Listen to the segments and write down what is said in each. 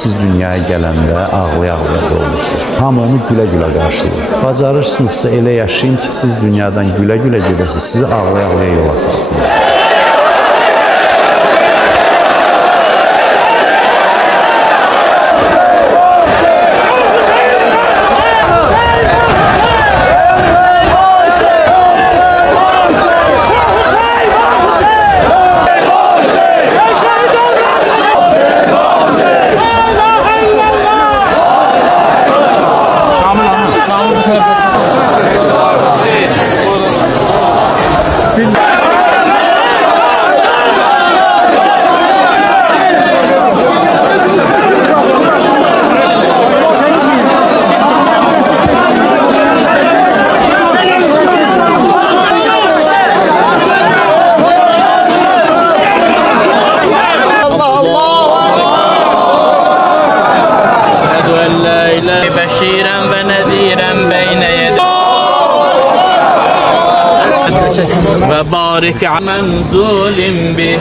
Siz dünyaya gələndə ağlaya-ağlaya doğulursunuz. Hamı onu gülə-gülə qarşılayır. Bacarırsınızsa elə yaşayın ki, siz dünyadan gülə-gülə gedəsiniz, sizi ağlaya-ağlaya yola salsınlar. بشيرا ونذيرا بين يدي وبارك على منزول به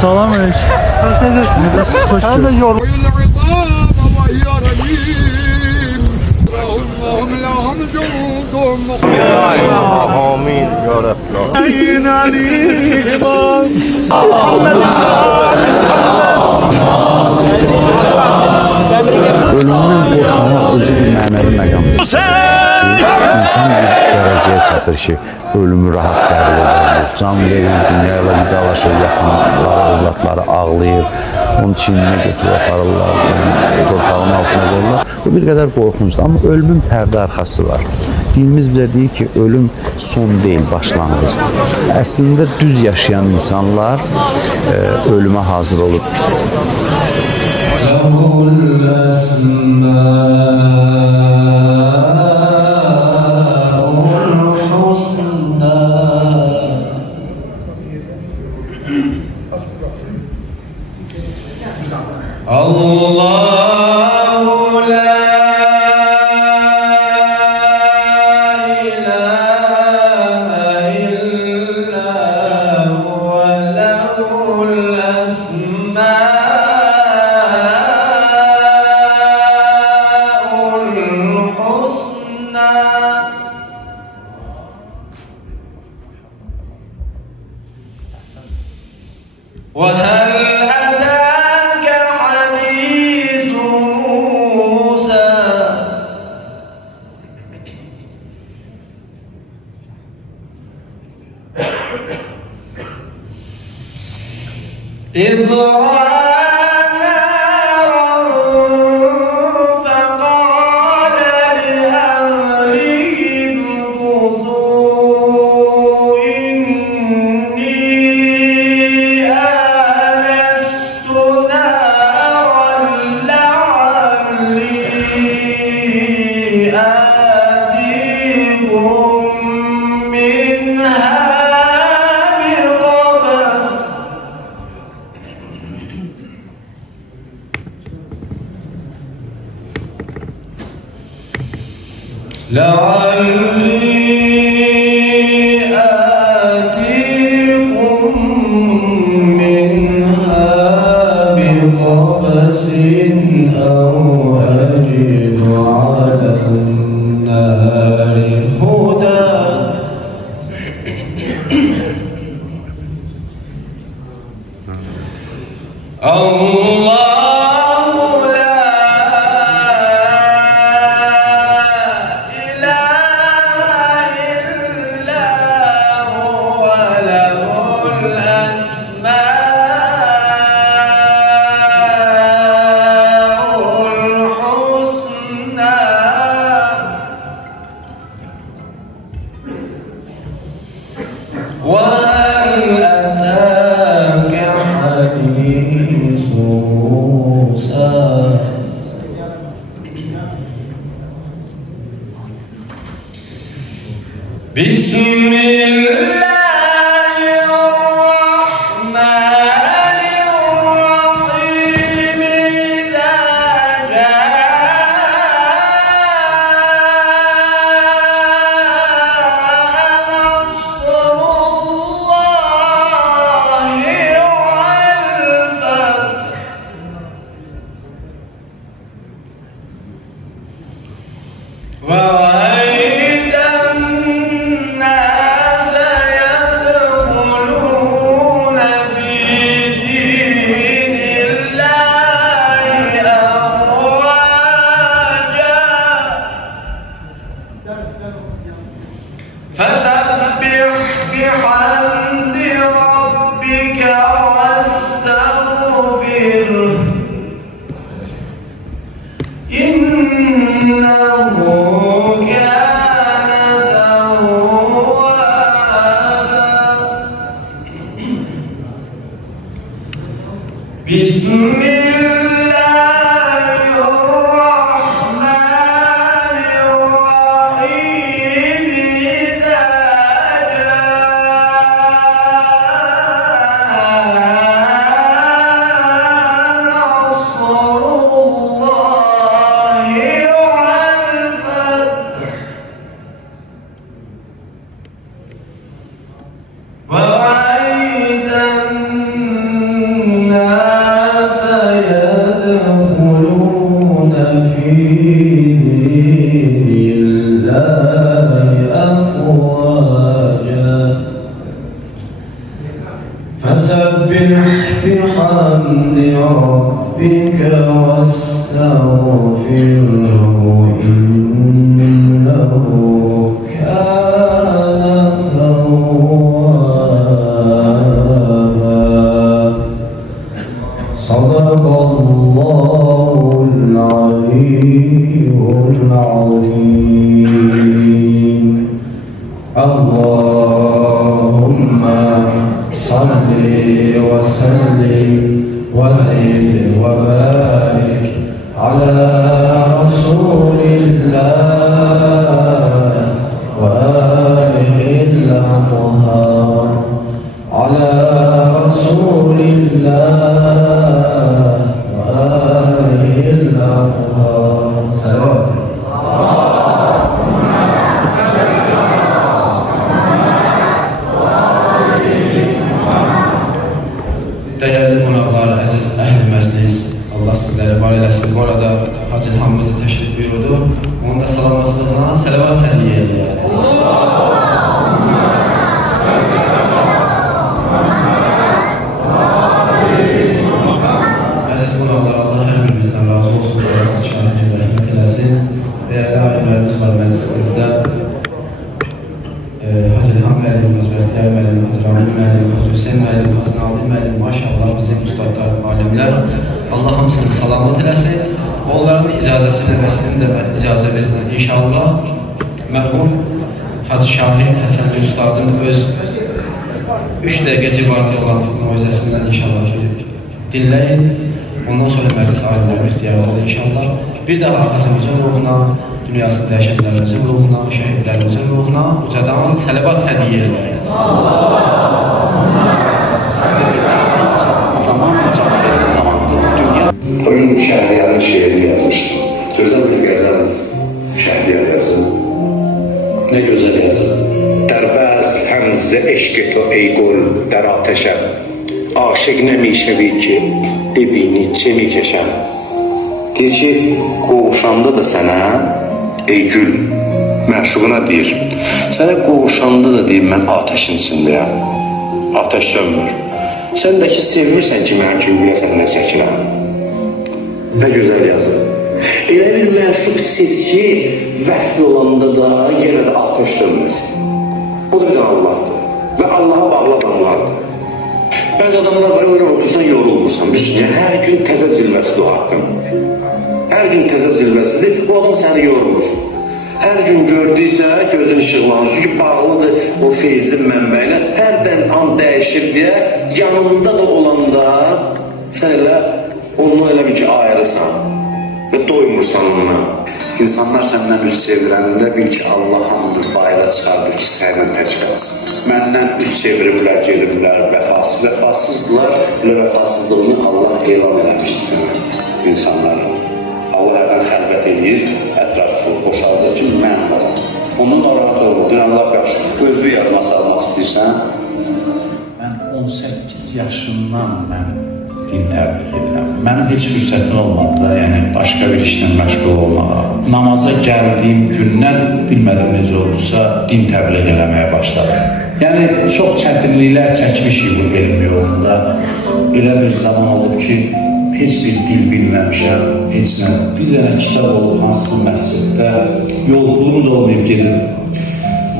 Salam aleyküm. Necəsiniz? Sen de yor. Amin ya Rabbi. Ölümdən qorxmaq özü bir mənəvi məqamdır. İnsan bir dərəcəyə çatır ki, ölümü rahat qəbul edir. Can verir, dünya ilə vidalaşır, yaxınları, övladları ağlayır. Onun çiynini götürür, aparırlar, torpağın altına qoyurlar. Bu bir qədər qorxunçdur, amma ölümün pərdə arxası var. Dinimiz bizə deyir ki, ölüm son deyil, başlanğıcdır. Əslində düz yaşayan insanlar ölümə hazır olur. Allahu la ilahe illa huve lehul esmaul husna. وهل أتاك حديث موسى إذ رأى نارا فقال Bir daha Hacımızın ruhuna, dünyasında yaşayanlarımızın ruhuna, şehitlerimizin ruhuna ucadan sələvat hədiyyə edək. Oyun Şəhriyarın şeirini yazmışdım. Sözde bir qəzəl Şəhriyar yazım. Ne güzel yazır. Derbez hemze eşk to ey gol der ateşe. Aşık nemişevi ki ebini çemi keşen. Deyir ki, qovuşanda da sənə ey gül, məşuquna deyir. Sənə qovuşanda da deyir, mən ateşin içindəyəm. Ateş sönmür. Sən də ki, sevirsən ki, mənim kimi biləsən nə çəkirəm. Nə gözəl yazır. Elə bir məşuq siz ki, vəsl olanda da yenə də ateş sönməsin. O da bir Allahdır və Allaha bağlı adamlardır. Bəzi adamlar var, öyle otursan yorulmursan. Hər gün təzə zilvəsidir o haqqın. Hər gün təzə zilvəsidir, o adam səni yorulur. Hər gün gördükcə gözün işıqlanır. Çünki bağlıdır o feyzin mənbəyinə. Hərdən an dəyişir deyə yanında da olanda sən elə onunla elə bir ki ayrısan və doymursan onunla. İnsanlar səndən üz çevirəndə bil ki, Allah hamıdır, bayra çıxardır ki, səndən tək qalsın. Məndən üz çeviriblər, gediblər, vəfasızdılar, elə vəfasızlığını Allah elan eləmişdir sənə, insanlara. Allah hərdən xəlvət edir, ətrafı boşaldır ki, mən varam. Onun narahat olur, dün Allah bəxşir, özü yadıma salmaq istəyirsən. Mən 18 yaşından din təbliğ edirəm. Mənim heç fürsətim olmadı da, yəni başqa bir işlə məşğul olmağa. Namaza gəldiyim gündən bilmədim necə olursa din təbliğ eləməyə başladım. Yəni çox çətinliklər çəkmişik bu elm yolunda. Elə bir zaman olub ki, heç bir dil bilməmişəm, heç nə. Bir dənə kitab olub hansısa məsciddə, yolculuğum da olmayıb gedim.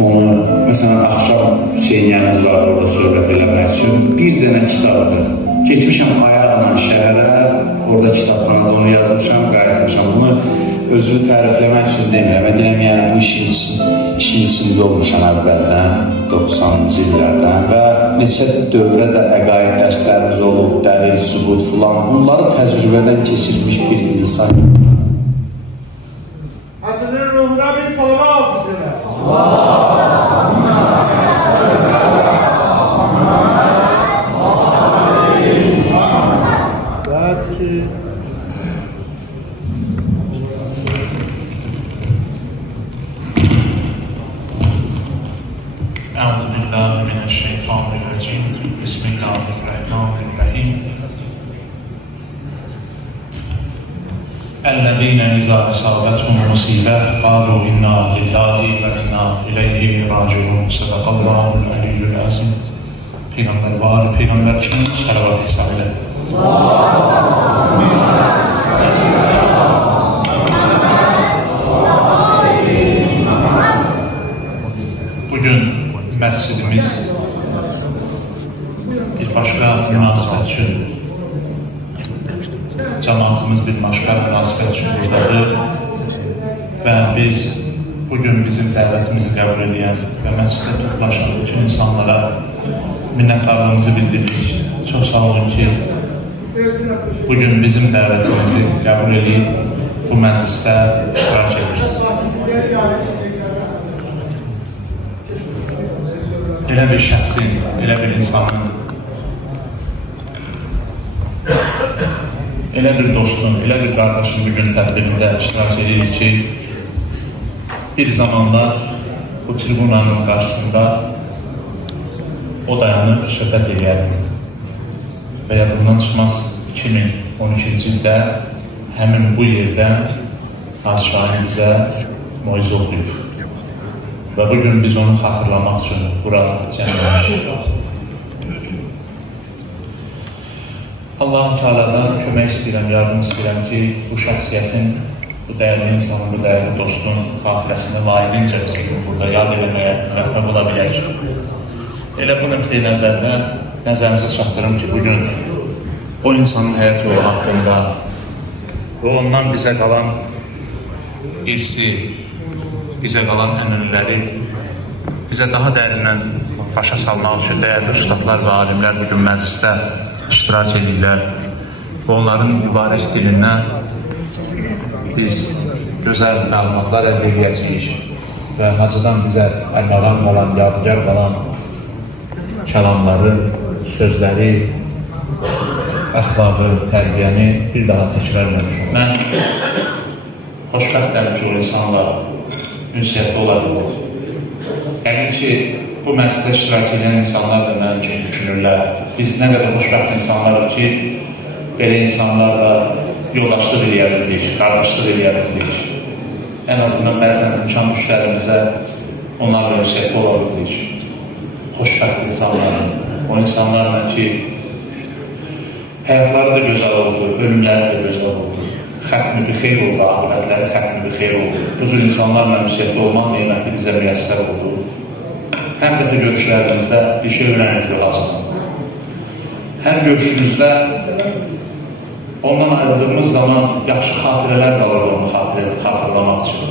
Onu, məsələn, axşam Hüseyniyəmiz var orada söhbət eləmək üçün bir dənə kitabdır. Getmişəm ayaqla şəhərə, orada kitabxanada onu yazmışam, qayıtmışam. Bunu özümü tərifləmək üçün demirəm. Mən deyirəm, yəni bu işin içində olmuşam əvvəldən, 90-cı illərdən və neçə dövrə də əqaid dərslərimiz olub, dəlil, sübut filan. Bunları təcrübədən keçirmiş bir insan. Hacının ruhuna bir salama olsun deyirlər. الذين إذا أصابتهم مصيبة قالوا إنا لله وإنا إليه راجعون. صدق الله العلي العظيم. Peyğəmbər var, Peyğəmbər üçün salavat hesab edin. Bugün məscidimiz bir başqa münasibət üçün, cəmaatımız bir başqa münasibət üçün buradadır və biz bugün bizim dəvətimizi qəbul edən və məsciddə toplaşan bütün insanlara minnətdarlığımızı bildiririk. Çox sağ olun ki, bugün bizim dəvətimizi qəbul edib bu məclisdə iştirak edirsiniz. Elə bir şəxsin, elə bir insanın, elə bir dostun, elə bir qardaşın bugün tədbirində iştirak edirik ki, bir zamanlar bu tribunanın qarşısında o dayanıb söhbət edərdi və yadından çıxmaz 2012-ci ildə həmin bu yerdən Padişahın bizə moizə oxuyur və bugün biz onu xatırlamaq üçün bura cəmləmişik. Allah-u Teala'dan kömək istəyirəm, yardım istəyirəm ki, bu şəxsiyyətin, bu dəyərli insanın, bu dəyərli dostun xatirəsini layiqincə biz burada yad eləməyə müvəffəq ola bilək. Elə bu nöqteyi nəzərdə nəzərimizə çatdırım ki, bugün o insanın həyat yolu haqqında və ondan bizə qalan irsi, bizə qalan əmrləri bizə daha dərindən başa salmaq üçün dəyərli ustadlar və alimlər bugün məclisdə iştirak edirlər və onların mübarək dilindən biz gözəl məlumatlar əldə edəcəyik və hacıdan bizə əlmaran qalan, yadigar qalan kəlamları, sözləri, əxlaqı, tərbiyəni bir daha təkrar edəcəm. Mən xoşbəxtəm ki, o insanla ünsiyyətdə olaraq Yəqin ki, bu məclisdə iştirak edən insanlar da mənim üçün düşünürlər. Biz nə qədər xoşbəxt insanlarıq ki, belə insanlarla yoldaşlıq eləyə bildik, qardaşlıq eləyə bildik. Ən azından bəzən imkan düşlərimizə onlarla ünsiyyətdə ola bildik. Xoşbəxt insanlarla, o insanlarla ki, həyatları da gözəl oldu, ölümləri də gözəl oldu. Xətmi bir xeyr oldu, ahirətləri xətmi bir xeyr oldu. Bu cür insanlarla ünsiyyətdə olmaq neyməti bizə müyəssər oldu. Həm dəfə görüşlərimizdə bir şey öyrənirdik lazım. Həm görüşümüzdə ondan ayrıldığımız zaman yaxşı xatirələr qalır onu xatırlamaq üçün.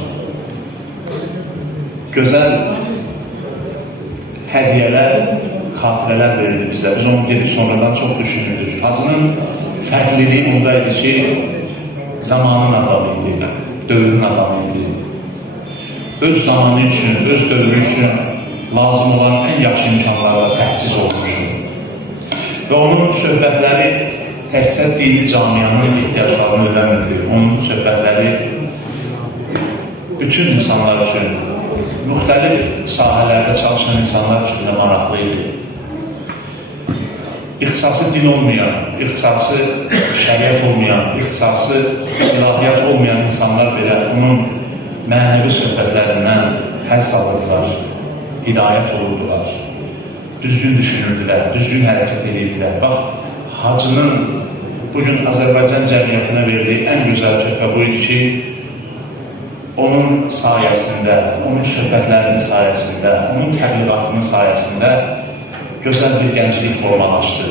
Gözəl hədiyyələr, xatirələr verirdi bizə. Biz onu gedib sonradan çox düşünürdük. Hacının fərqliliyi ondaydı ki, zamanın adamı idi, dövrün adamı idi. Öz zamanı üçün, öz dövrü üçün lazım olan ən yaxşı imkanlarla təhciz olmuşdu. Və onun söhbətləri təkcə dini camianın ehtiyaclarını ödəmirdi. Onun söhbətləri bütün insanlar üçün, müxtəlif sahələrdə çalışan insanlar üçün də maraqlı idi. İxtisası din olmayan, ixtisası şəriət olmayan, ixtisası ilahiyyat olmayan insanlar belə onun mənəvi söhbətlərindən həzz alırdılar, hidayət olurdular, düzgün düşünürdülər, düzgün hərəkət edirdilər. Bax, hacının bugün Azərbaycan cəmiyyətinə verdiyi ən gözəl töhfə bu idi ki, onun sayəsində, onun söhbətlərinin sayəsində, onun təbliğatının sayəsində gözəl bir gənclik formalaşdı,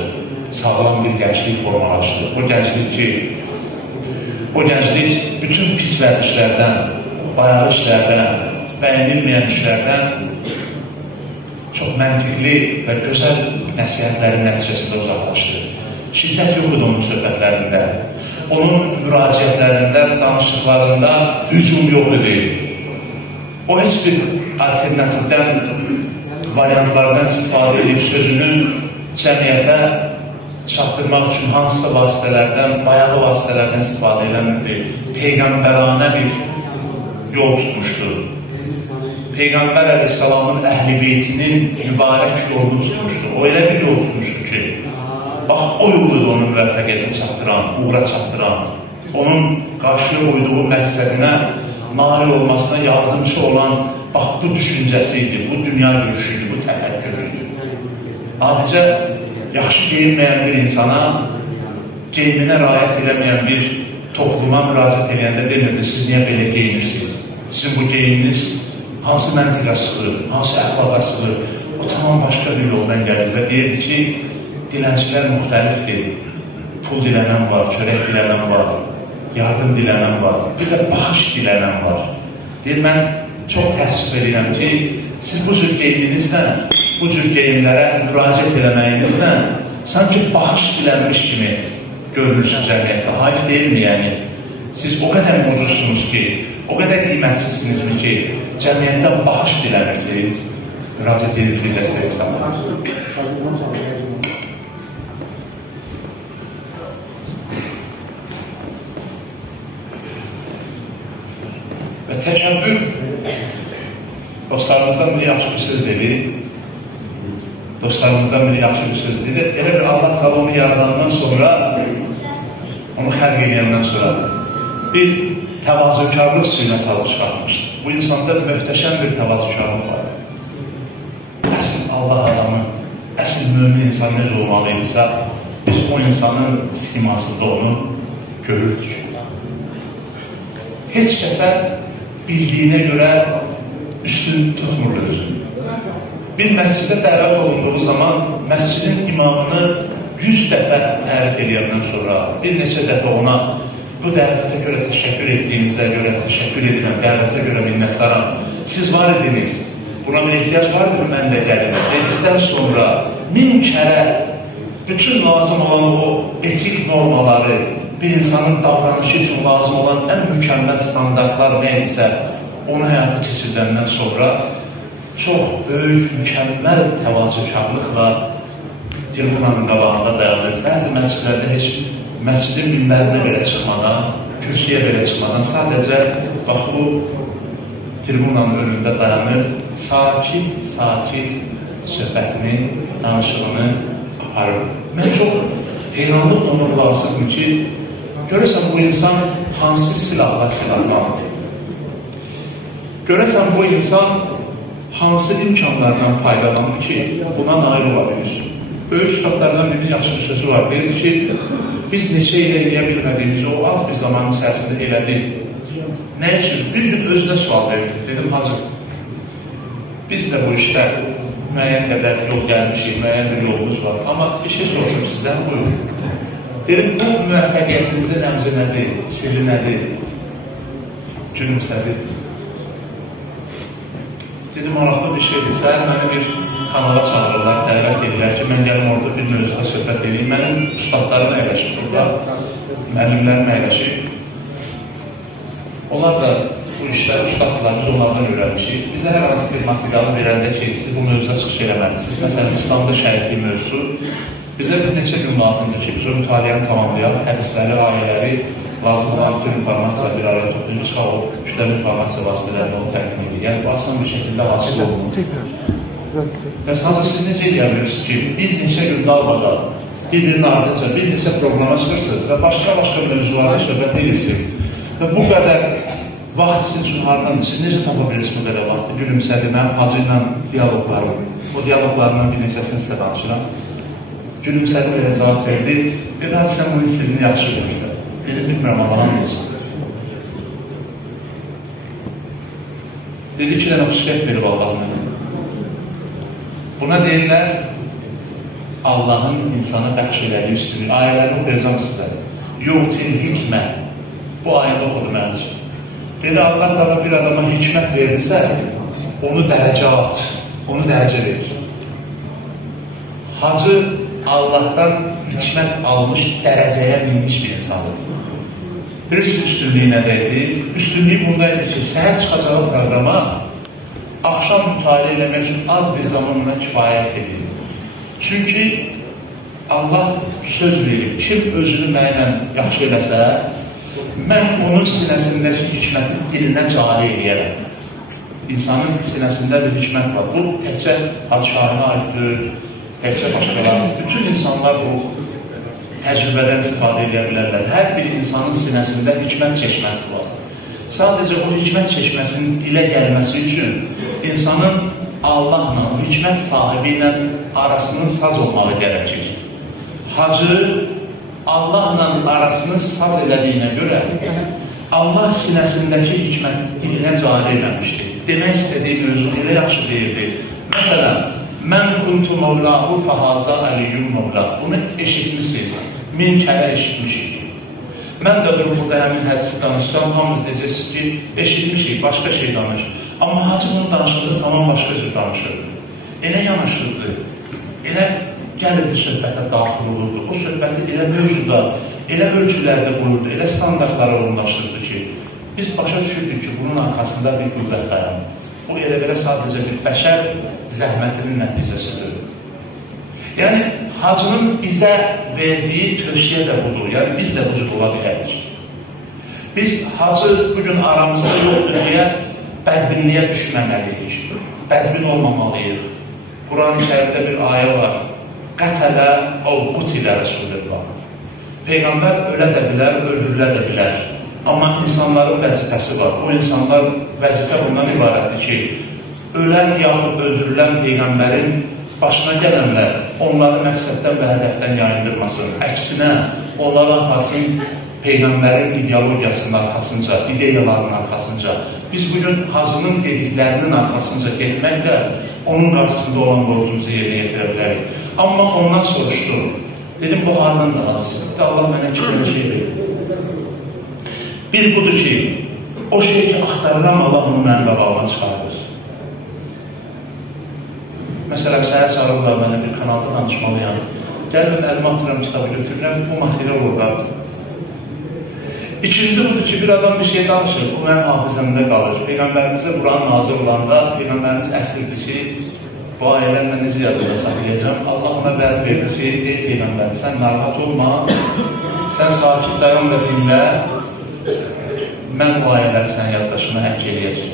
sağlam bir gənclik formalaşdı. O gənclik bütün pis vərdişlərdən, bayağı işlərdən, bəyənilməyən işlərdən çox məntiqli və gözəl nəsihətlərin nəticəsində uzaqlaşdı. Şiddət yox idi onun söhbətlərində, onun müraciətlərində, danışıqlarında hücum yox idi. O heç bir alternativdən, variantlardan istifadə edib sözünü cəmiyyətə çatdırmaq üçün hansısa vasitələrdən, bayağı vasitələrdən istifadə edəmirdi. Peyğəmbəranə bir yol tutmuşdu. Peyğəmbər əleyhissalamın əhl-i beytinin mübarək yolunu tutmuşdu. O elə bir yol tutmuşdu ki, bax, o yoldur onun müvəffəqiyyətə çatdıran, uğra çatdıran, onun qarşıya qoyduğu məqsədinə nail olmasına yardımcı olan bax, bu düşüncəsi idi, bu dünya görüşü idi, bu təfəkkür idi. Adicə, yaxşı geyinməyən bir insana, geyiminə riayət eləməyən bir topluma müraciət edəndə demirdi, siz niyə belə geyinirsiniz? Sizin bu geyiminiz hansı məntiqə sığır, hansı əxlaqa sığır? O tamam başqa bir yoldan gəlir və deyirdi ki, dilənçilər müxtəlifdir. Pul dilənən var, çörək dilənən var, yardım dilənən var, bir də baxış dilənən var. Deyir, mən çox təəssüf edirəm ki, siz bu cür geyiminizlə, bu cür geyimlərə müraciət eləməyinizlə sanki baxış dilənmiş kimi görülürsünüz cəmiyyətdə. Hayır deyilmi yəni? Siz o qədər ucuzsunuz ki, o qədər qiymətsizsinizmi ki, cəmiyyətdən baxış dilənirsiniz, müraciət edilir dəstək insanlar. Və təkəbbür dostlarımızdan biri yaxşı bir söz dedi. Dostlarımızdan biri yaxşı bir söz dedi. Elə bir Allah Teala onu yaradandan sonra, onu xəlq edəndən sonra bir təvazökarlıq suyuna salıb çıxartmış. Bu insanda möhtəşəm bir təvazökarlıq var. Əsl Allah adamı, əsl mömin insan necə olmalıydısa, biz o insanın simasında onu görürdük. Heç kəsə bildiyinə görə üstün tutmurdu özünü. Bir məscidə dəvət olunduğu zaman məscidin imamını 100 dəfə tərif edəndən sonra bir neçə dəfə ona bu dəvətə görə təşəkkür etdiyinizə görə təşəkkür edirəm, dəvətə görə minnətdaram. Siz var ediniz, buna bir ehtiyac var idi, mən də gəlim. Dedikdən sonra 1000 kərə bütün lazım olan o etik normaları, bir insanın davranışı üçün lazım olan ən mükəmməl standartlar nə edirsə, onu həyata keçirdəndən sonra çox böyük, mükəmməl təvazökarlıqla tribunanın qabağında dayanır. Bəzi məscidlərdə heç məscidin minbərinə belə çıxmadan, kürsüyə belə çıxmadan sadəcə bax bu tribunanın önündə dayanır, sakit söhbətini, danışığını aparır. Mən çox heyranlıqla ona qulaq asırdım ki, görəsən bu insan hansı silahla silahlanır? Görəsən bu insan hansı imkanlardan faydalanır ki, buna nail ola bilir? Böyük üstadlardan birinin yaxşı bir sözü var. Deyir ki, biz neçə ilə eləyə bilmədiyimizi o az bir zaman içərisində elədik. Nə üçün? Bir gün özünə sual verirdi. Dedim, hacı, biz də bu işdə müəyyən qədər yol gəlmişik, müəyyən bir yolumuz var. Amma bir şey soruşum sizdən, buyurun. Dedim, bu müvəffəqiyyətinizin əmzi nədir, sirri nədir? Gülümsədi. Dedim, maraqlı bir şeydir. Səhər məni bir kanala çağırırlar, dəvət edirlər ki, mən gəlim orada bir mövzuda söhbət edeyim. Mənim ustadlarım əyləşib burada, müəllimlərim əyləşib. Onlar da bu işdə ustadlarımız onlardan öyrənmişik. Bizə hər hansı bir materialı verəndə ki, siz bu mövzuda çıxış eləməlisiniz. Məsələn, İslamda şəhidlik mövzusu. Bizə bir neçə gün lazımdır ki, biz o mütaliyanı tamamlayaq, hədisləri, ayələri, lazım olan bütün informasiya bir araya toplayıb çıxaq, o kütləvi informasiya vasitələrində onu təqdim edir. Yəni, bu asan bir şəkildə hasil olunur. Bəs hazır siz necə eləyirsiniz ki, bir neçə gün dalbada, bir-birinin ardınca bir neçə proqrama çıxırsınız və başqa mövzularda söhbət edirsiniz və bu qədər vaxt sizin üçün hardandır, siz necə tapa bilirsiniz bu qədər vaxtı? Gülümsədi, mənim hacı ilə diyaloglarım, o diyaloglarından bir neçəsini sizə danışıram. Gülümsədi belə cavab verdi və mən sən bunun sirrini yaxşı bilirsən. Dedi, bilmirəm, Allah'ın olsun. Dedi ki, dənə xüsusiyyət verib Allah'ın mənə. Buna deyirlər, Allah'ın insana bəxş elədiyi üstünlüyü. Ayələrini oxuyacam sizə. Yu'til hikmə. Bu ayədə oxudu mənim üçün. Dedi, Allah Teala bir adama hikmət verirsə, onu dərəcə verir. Hacı Allah'dan hikmət almış, dərəcəyə minmiş bir insandır. Bilirsiniz üstünlüyü nədəydi? Üstünlüyü bundaydı ki, səhər çıxacağı proqrama axşam mütaliə eləmək üçün az bir zamanla kifayət edir. Çünki Allah söz verir, kim özünü mənlə yaxşı eləsə, mən onun sinəsindəki hikməti dilinə cari eləyərəm. İnsanın sinəsində bir hikmət var. Bu, təkcə padişahına aiddir, təkcə başqalar. Bütün insanlar bu təcrübədən istifadə edə bilərlər. Hər bir insanın sinəsində hikmət çeşməsi var. Sadəcə o hikmət çeşməsinin dilə gəlməsi üçün insanın Allahla, o hikmət sahibi ilə arasının saz olmalı gərəkir. Hacı Allahla arasını saz elədiyinə görə Allah sinəsindəki hikməti dilinə cari eləmişdir. Demək istədiyi mövzu elə yaxşı deyirdi. Məsələn, mən kuntu mevlahu fəhaza əliyyum mevlah. Bunu eşitmişsiniz. 1000 kərə eşitmişik. Mən də durub burada həmin hədisi danışsam, hamımız deyəcəksiniz ki, eşitmişik, başqa şey danış. Amma hacı bunu danışırdı, tamam başqa cür danışırdı. Elə yanaşırdı, elə gəlirdi söhbətə daxil olurdu. O söhbəti elə mövzuda, elə ölçülərdə qururdu, elə standartlara uyğunlaşdırdı ki, biz başa düşürdük ki, bunun arxasında bir qüvvət dayanır. Bu elə belə sadəcə bir bəşər zəhmətinin nəticəsidir. Yəni, hacının bizə verdiyi tövsiyə də budur. Yəni, biz də bu cür ola bilərik. Biz hacı bugün aramızda yoxdur deyə bədbinliyə düşməməliyik. Bədbin olmamalıyıq. Quran-ı Şərifdə bir ayə var. Qətələ o qutilə Resulullah. Peyğəmbər ölə də bilər, öldürülə də bilər. Amma insanların vəzifəsi var. O insanlar vəzifə bundan ibarətdir ki, ölən yaxud öldürülən Peyğəmbərin başına gələnlər onları məqsəddən və hədəfdən yayındırmasın. Əksinə, onları aparsın Peyğəmbərin ideologiyasının arxasınca, ideyalarının arxasınca. Biz bugün hacının dediklərinin arxasınca getməklə onun qarşısında olan borcumuzu yerinə yetirə bilərik. Amma ondan soruşdum. Dedim, bu hardan da hacısı? Allah mənə ki, belə şey verir. Bir budur ki, o şey ki, axtarıram Allah onu mənim qabağıma çıxardır. Məsələn, səhər çağırırlar mənə bir kanalda danışmalıyam. Gəldim, əlimi atıram, kitabı götürürəm, bu material oradadır. İkinci budur ki, bir adam bir şey danışır, bu mənim hafizəmdə qalır. Peyğəmbərimizə Quran nazir olanda, Peyğəmbərimiz əsirdir ki, bu ayələrlə necə yadında saxlayacaq? Allah ona vəd verir ki, ey Peyğəmbər, sən narahat olma, sən sakit dayan və dinlə, mən bu ayələri sənin yaddaşına həkk eləyəcək.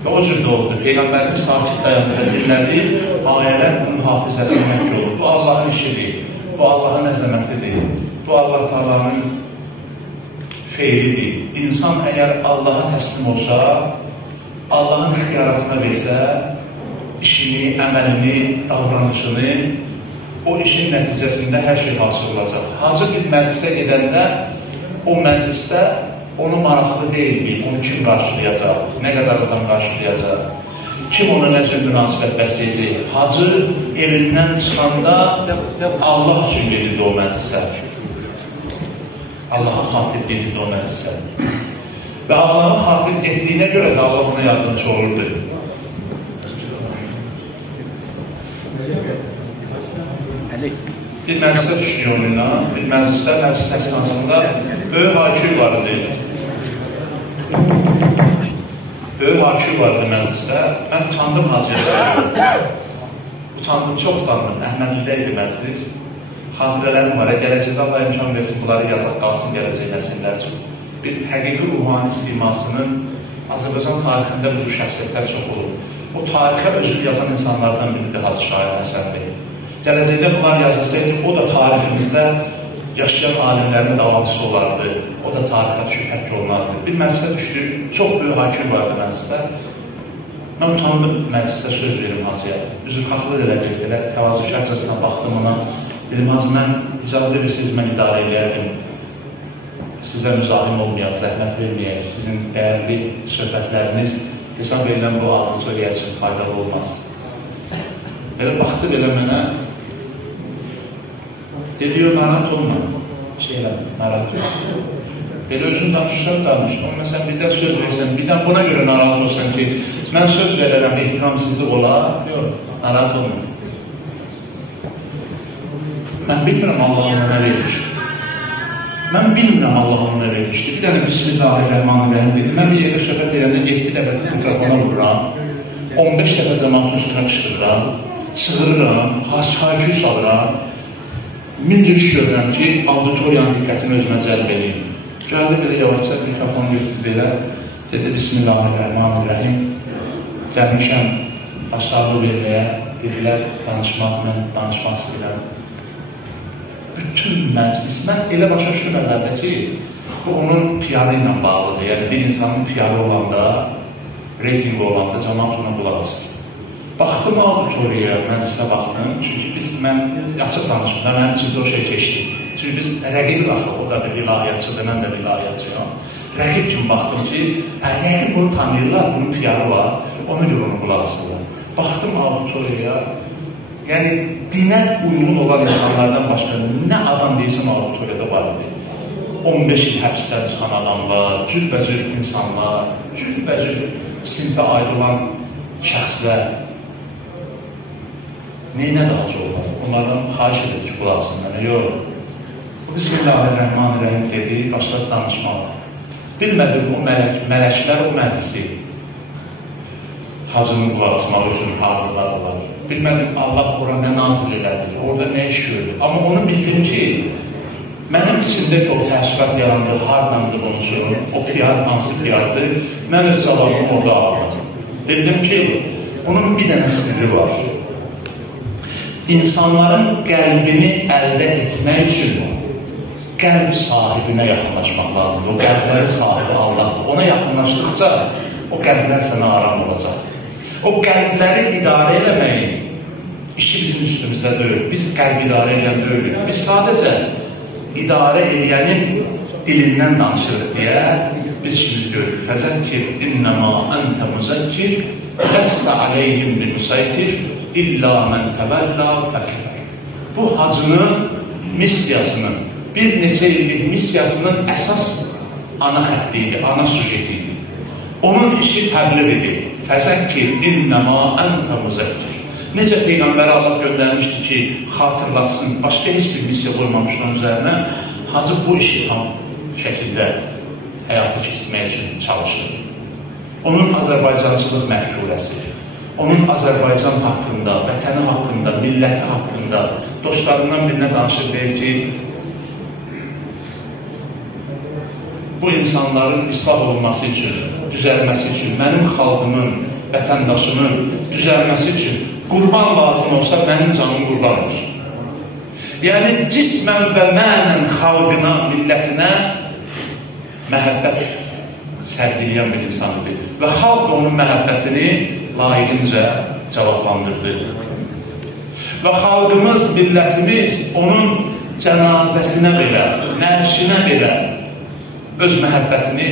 Və o cür də oldu. Peyğəmbərimiz sakit dayandı və dinlədi, ayələr bunun hafizəsini məhk oldu. Bu Allahın işidir, bu Allahın əzəmətidir, bu Allah Taala'nın feilidir. İnsan əgər Allaha təslim olsa, Allahın ixtiyaratına versə, işini, əməlini, davranışını, o işin nəticəsində hər şey hasıl olacaq. Hacı bir məclisə gedəndə, o məclisdə onu maraqlı deyildi, onu kim qarşılayacaq, nə qədər adam qarşılayacaq, kim ona nə cür münasibət bəsləyəcək. Hacı evindən çıxanda Allah üçün gedirdi o məclisə. Allaha xatir gedirdi o məclisə. Və Allaha xatir getdiyinə görə də Allah ona yardımcı olurdu. Bir məclisə düşdü yoluna, bir məclisdə, məclis əsnasında böyük hakir var idi. Böyük hakir var idi məclisdə. Mən utandım hacıya. Utandım, çox utandım. Əhmədlidə idi məclis. Xatirələrim var. Gələcəkdə Allah imkan versin, bunları yazaq qalsın gələcək nəsillər üçün. Bir həqiqi ruhani istimasının Azərbaycan tarixində bu şəxsiyyətlər çox olur. O tarixə özü yazan insanlardan biridir Hacı Şair Həsənli. Gələcəkdə bunlar yazılsaydı, o da tariximizdə yaşayan alimlərin davamçısı olardı. O da tarixə düşüb həkk olunardı. Bir məclisə düşdük, çox böyük hakim vardı məclisdə. Mən utandım məclisdə söz verim Hacıya. Üzü xaxlıq elədik, elə təvazökərcəsinə baxdım ona. Dedim, Hacı, mən icazə verirsiniz, mən idarə eləyərdim. Sizə müzahim olmayaq, zəhmət verməyək. Sizin dəyərli söhbətləriniz hesab edilən bu auditoriya üçün faydalı olmaz. Elə baxdı belə mənə, dedi, narahat olma, narahat olma. Belə özün danışsan, danış. Onunla sən birdən söz versən, birdən buna görə narahat olsan ki, mən söz verərəm, ehtiramsızlıq ola, yox, narahat olma. Mən bilmirəm Allah'ın nə vermişdir. Mən bilmirəm Allah'ın nə vermişdir. Bir dənə Bismillahirrahmanirrahim dedi. Mən bir yerdə söhbət edəndə 7 dəfə mikrofona vururam, 15 dəfə zamanın üstünə qışqırıram, çığırıram, hayküy salıram. Min cür iş görürəm ki, auditoriyanın diqqətini özümə cəlb edeyim. Gəldi belə yavaşca mikrofonu götürdü belə, dedi Bismillahirrahmanirrahim. Gəlmişəm aşağı verməyə, dedilər danışmaq, mən danışmaq istəyirəm. Bütün məclis, mən elə başa düşdüm əvvəldə ki, bu onun PR-ı ilə bağlıdır. Yəni bir insanın PR-ı olanda, reytingi olanda cəmaat ona qulaq asır. Baxdım auditoriyaya, məclisə baxdım. Çünki mən açıq danışım da, mənim içimdə o şey keçdi. Çünki biz rəqib axı, o da bir ilahiyyatçıdır, mən də bir ilahiyyatçıyam. Rəqib kimi baxdım ki, rəqib bunu tanıyırlar, bunun PR-ı var, ona görə onu qulaq asırlar. Baxdım auditoriyaya, yəni dinə uyğun olan insanlardan başqa nə adam deyilsin auditoriyada var idi. 15 il həbsdən çıxan adamlar, cürbəcür insanlar, cürbəcür sinfə aid olan şəxslər. Neyinə də hacı olmalı? Onlardan xahiş edir ki, qulaq asın mənə, yox. Bu Bismillahirrahmanirrahim dedi, başladı danışmalı. Bilmədim, o mələklər o məclisi hacının qulaq asmağı üçün hazırladılar. Bilmədim, Allah ora nə nazil elədir, orada nə iş gördür. Amma onu bildim ki, mənim içimdə ki, o təəssürat yarandı, hardandır onun üçün, o PR, hansı PR-dır, mən öz cavabımı orada aldım. Bildim ki, onun bir dənə sirri var. İnsanların qəlbini əldə etmək üçün qəlb sahibinə yaxınlaşmaq lazımdır. O qəlbləri sahibi Allahdır. Ona yaxınlaşdıqca, o qəlblər sənə aram olacaq. O qəlbləri idarə eləməyin işi bizim üstümüzdə deyil. Biz qəlbi idarə edən deyilik. Biz sadəcə idarə eləyənin dilindən danışırıq deyə biz işimiz görürük. Fəzəkkir innəmə əntə müzəkkir ləstə aleyhim bi müsaytir illə mən təvəllə fəkir. Bu hacının missiyasının, bir neçə illik missiyasının əsas ana xətti idi, ana sujeti idi. Onun işi təbliğ idi. Fəzəkkir innəmə əntə müzəkkir. Necə Peyğəmbərə Allah göndərmişdi ki, xatırlatsın, başqa heç bir missiya qoymamışdı onun üzərinə, hacı bu işi tam şəkildə həyata keçirmək üçün çalışır. Onun Azərbaycancılıq məhkurəsi, onun Azərbaycan haqqında, vətəni haqqında, milləti haqqında, dostlarından birinə danışır, deyir ki, bu insanların islah olunması üçün, düzəlməsi üçün, mənim xalqımın, vətəndaşımın düzəlməsi üçün qurban lazım olsa, mənim canım qurban olsun. Yəni, cismən və mənən xalqına, millətinə məhəbbət sərgiləyən bir insandır. Və xalq onun məhəbbətini layiqincə cavablandırdı. Və xalqımız, millətimiz onun cənazəsinə belə, nəşinə belə öz məhəbbətini,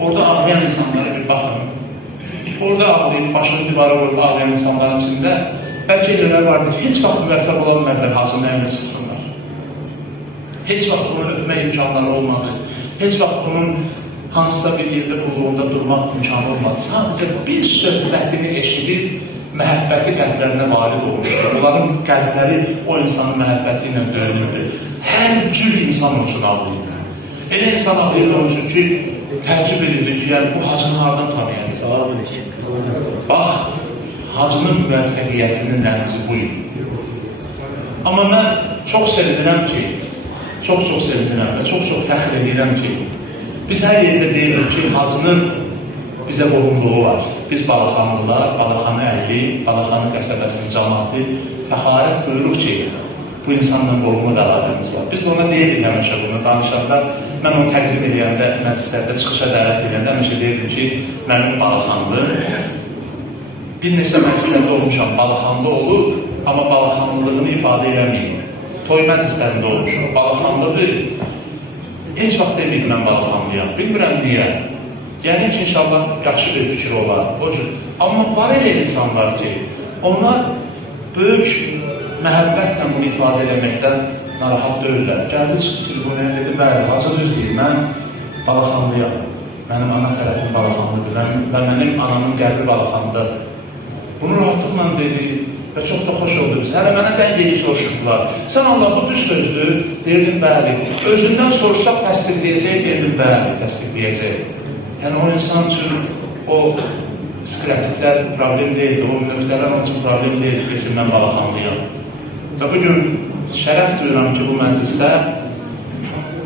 orada ağlayan insanlara bir baxın. Orada ağlayıb, başını divara vurub ağlayan insanların içində bəlkə elələr vardır ki, heç vaxt müvəffəq olanmədilər Hacının əlinə çıxsınlar. Heç vaxt onu öpmək imkanları olmadı. Heç vaxt onun hansısa bir yerdə qulluğunda durmaq imkanı olmadı. Sadəcə bir söhbətini eşidib, məhəbbəti qəlblərinə valid olmuşdur. Onların qəlbləri o insanın məhəbbəti ilə döyünürdü. Hər cür insan üçün ağlayırdı. Elə insan ağlayırdı onun üçün ki, təəccüb edirdi ki, yəni bu Hacını hardan tanıyır? Bax, Hacının müvəffəqiyyətinin rəmzi bu idi. Amma mən çox sevinirəm ki, çox sevinirəm və çox fəxr edirəm ki, biz hər yerdə deyirik ki, Hacının bizə qohumluğu var. Biz Balaxanlılar, Balaxanı əhli, Balaxanı qəsəbəsinin cəmaatı fəxarət buyuruq ki, bu insanla qohumu da əlaqəmiz var. Biz ona deyirik həmişə bunu, danışanda, mən onu təqdim edəndə, məclislərdə çıxışa dəvət edəndə həmişə deyirdim ki, mənim Balaxanlı, bir neçə məclislərdə olmuşam, Balaxanlı olub, amma Balaxanlılığını ifadə eləməyim. Toy məclislərində olmuşam, Balaxanlıdır, heç vaxt deməyim mən Balaxanlıyam, bilmirəm niyə. Yəni ki, inşallah yaxşı bir fikir olar, o cür. Amma var elə insanlar ki, onlar böyük məhəbbətlə bunu ifadə eləməkdən narahat döyürlər. Gəldi çıxdı tribunaya, dedi, bəli, Hacı düz deyir, mən Balaxanlıyam, mənim ana tərəfim Balaxanlıdır və mənim anamın qəlbi Balaxanlıdır. Bunu rahatlıqla dedi və çox da xoş oldu biz. Hələ mənə zəng edib soruşurdular. Sən Allah, bu düz sözdür, deyirdim, bəli. Özündən soruşsaq təsdiqləyəcək, deyirdim, bəli, təsdiqləyəcək. Yəni, o insan üçün o sklerotiklər problem deyildi, o nöqtələr onun üçün problem deyildi, desin, mən Balaxanlıyam. Və bugün şərəf duyuram ki, bu məclisdə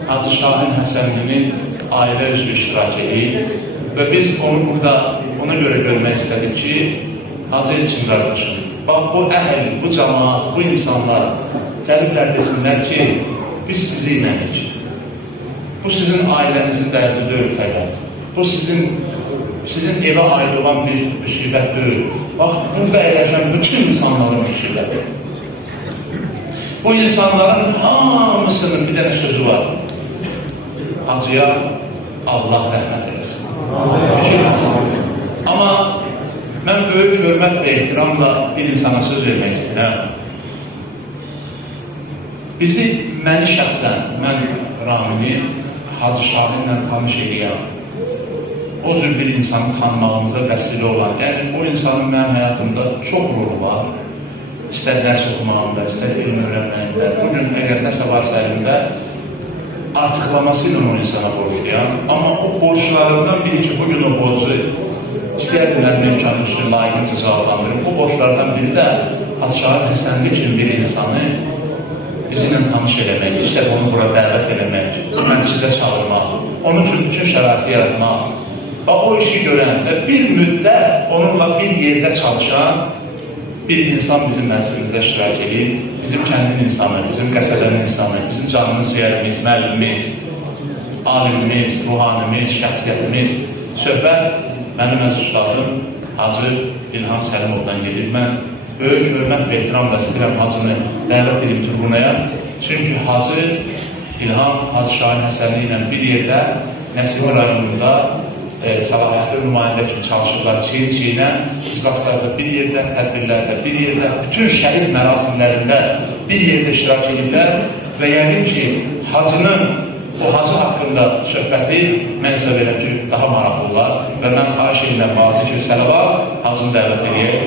Hacı Şahin Həsənlinin ailə üzvü iştirak edir və biz onu burada ona görə görmək istədik ki, Hacı Elçin qardaşım, bax, bu əhl, bu cəmaat, bu insanlar gəliblər desinlər ki, biz sizi inənik. Bu sizin ailənizin dərdi deyil fəqət. Bu sizin evə aid olan bir müsibət deyil. Bax, burada əyləşən bütün insanların müsibəti. Bu insanların hamısının bir dənə sözü var. Hacıya Allah rəhmət eləsin. Amma mən böyük hörmət və ehtiramla bir insana söz vermək istəyirəm. Məni şəxsən, mən Ramini Hacı Şahinlə tanış edirəm. O cür bir insanı tanımağımıza vəsilə olan, yəni o insanın mənim həyatımda çox rolu var. İstər dərs oxumağımda, istər elm öyrənməyimdə. Bugün əgər nəsə varsa əlimdə, artıqlaması ilə o insana borcluyam. Amma o borçlarından biri ki, bugün o borcu istəyərdim mənim imkanı üstün layiqincə cavablandırım. O borçlardan biri də Hacı Şahin Həsənli kimi bir insanı bizimlə tanış eləmək, istər onu bura dəvət eləmək, məscidə çağırmaq, onun üçün bütün şəraiti yaratmaq və o işi görən və bir müddət onunla bir yerdə çalışan bir insan bizim məclisimizdə iştirak edir. Bizim kəndin insanı, bizim qəsəbənin insanı, bizim canımız, ciyərimiz, müəllimimiz, alimimiz, ruhanimiz, şəxsiyyətimiz. Söhbət mənim əziz ustadım Hacı İlham Səlimovdan gedir. Mən böyük hörmət və ehtiramla istəyirəm Hacını dəvət edib tribunaya. Çünki Hacı İlham Hacı Şahin Həsənli ilə bir yerdə Nəsimi rayonunda səlahiyyətli nümayəndə kimi çalışırlar, çiyin-çiyinə, iclaslarda bir yerdə, tədbirlərdə bir yerdə, bütün şəhid mərasimlərində bir yerdə iştirak edirlər və yəqin ki, Hacının o Hacı haqqında söhbəti mən hesab edirəm ki, daha maraqlı olar və mən xahiş edirəm bazı ki, sələvat Hacını dəvət edəyək.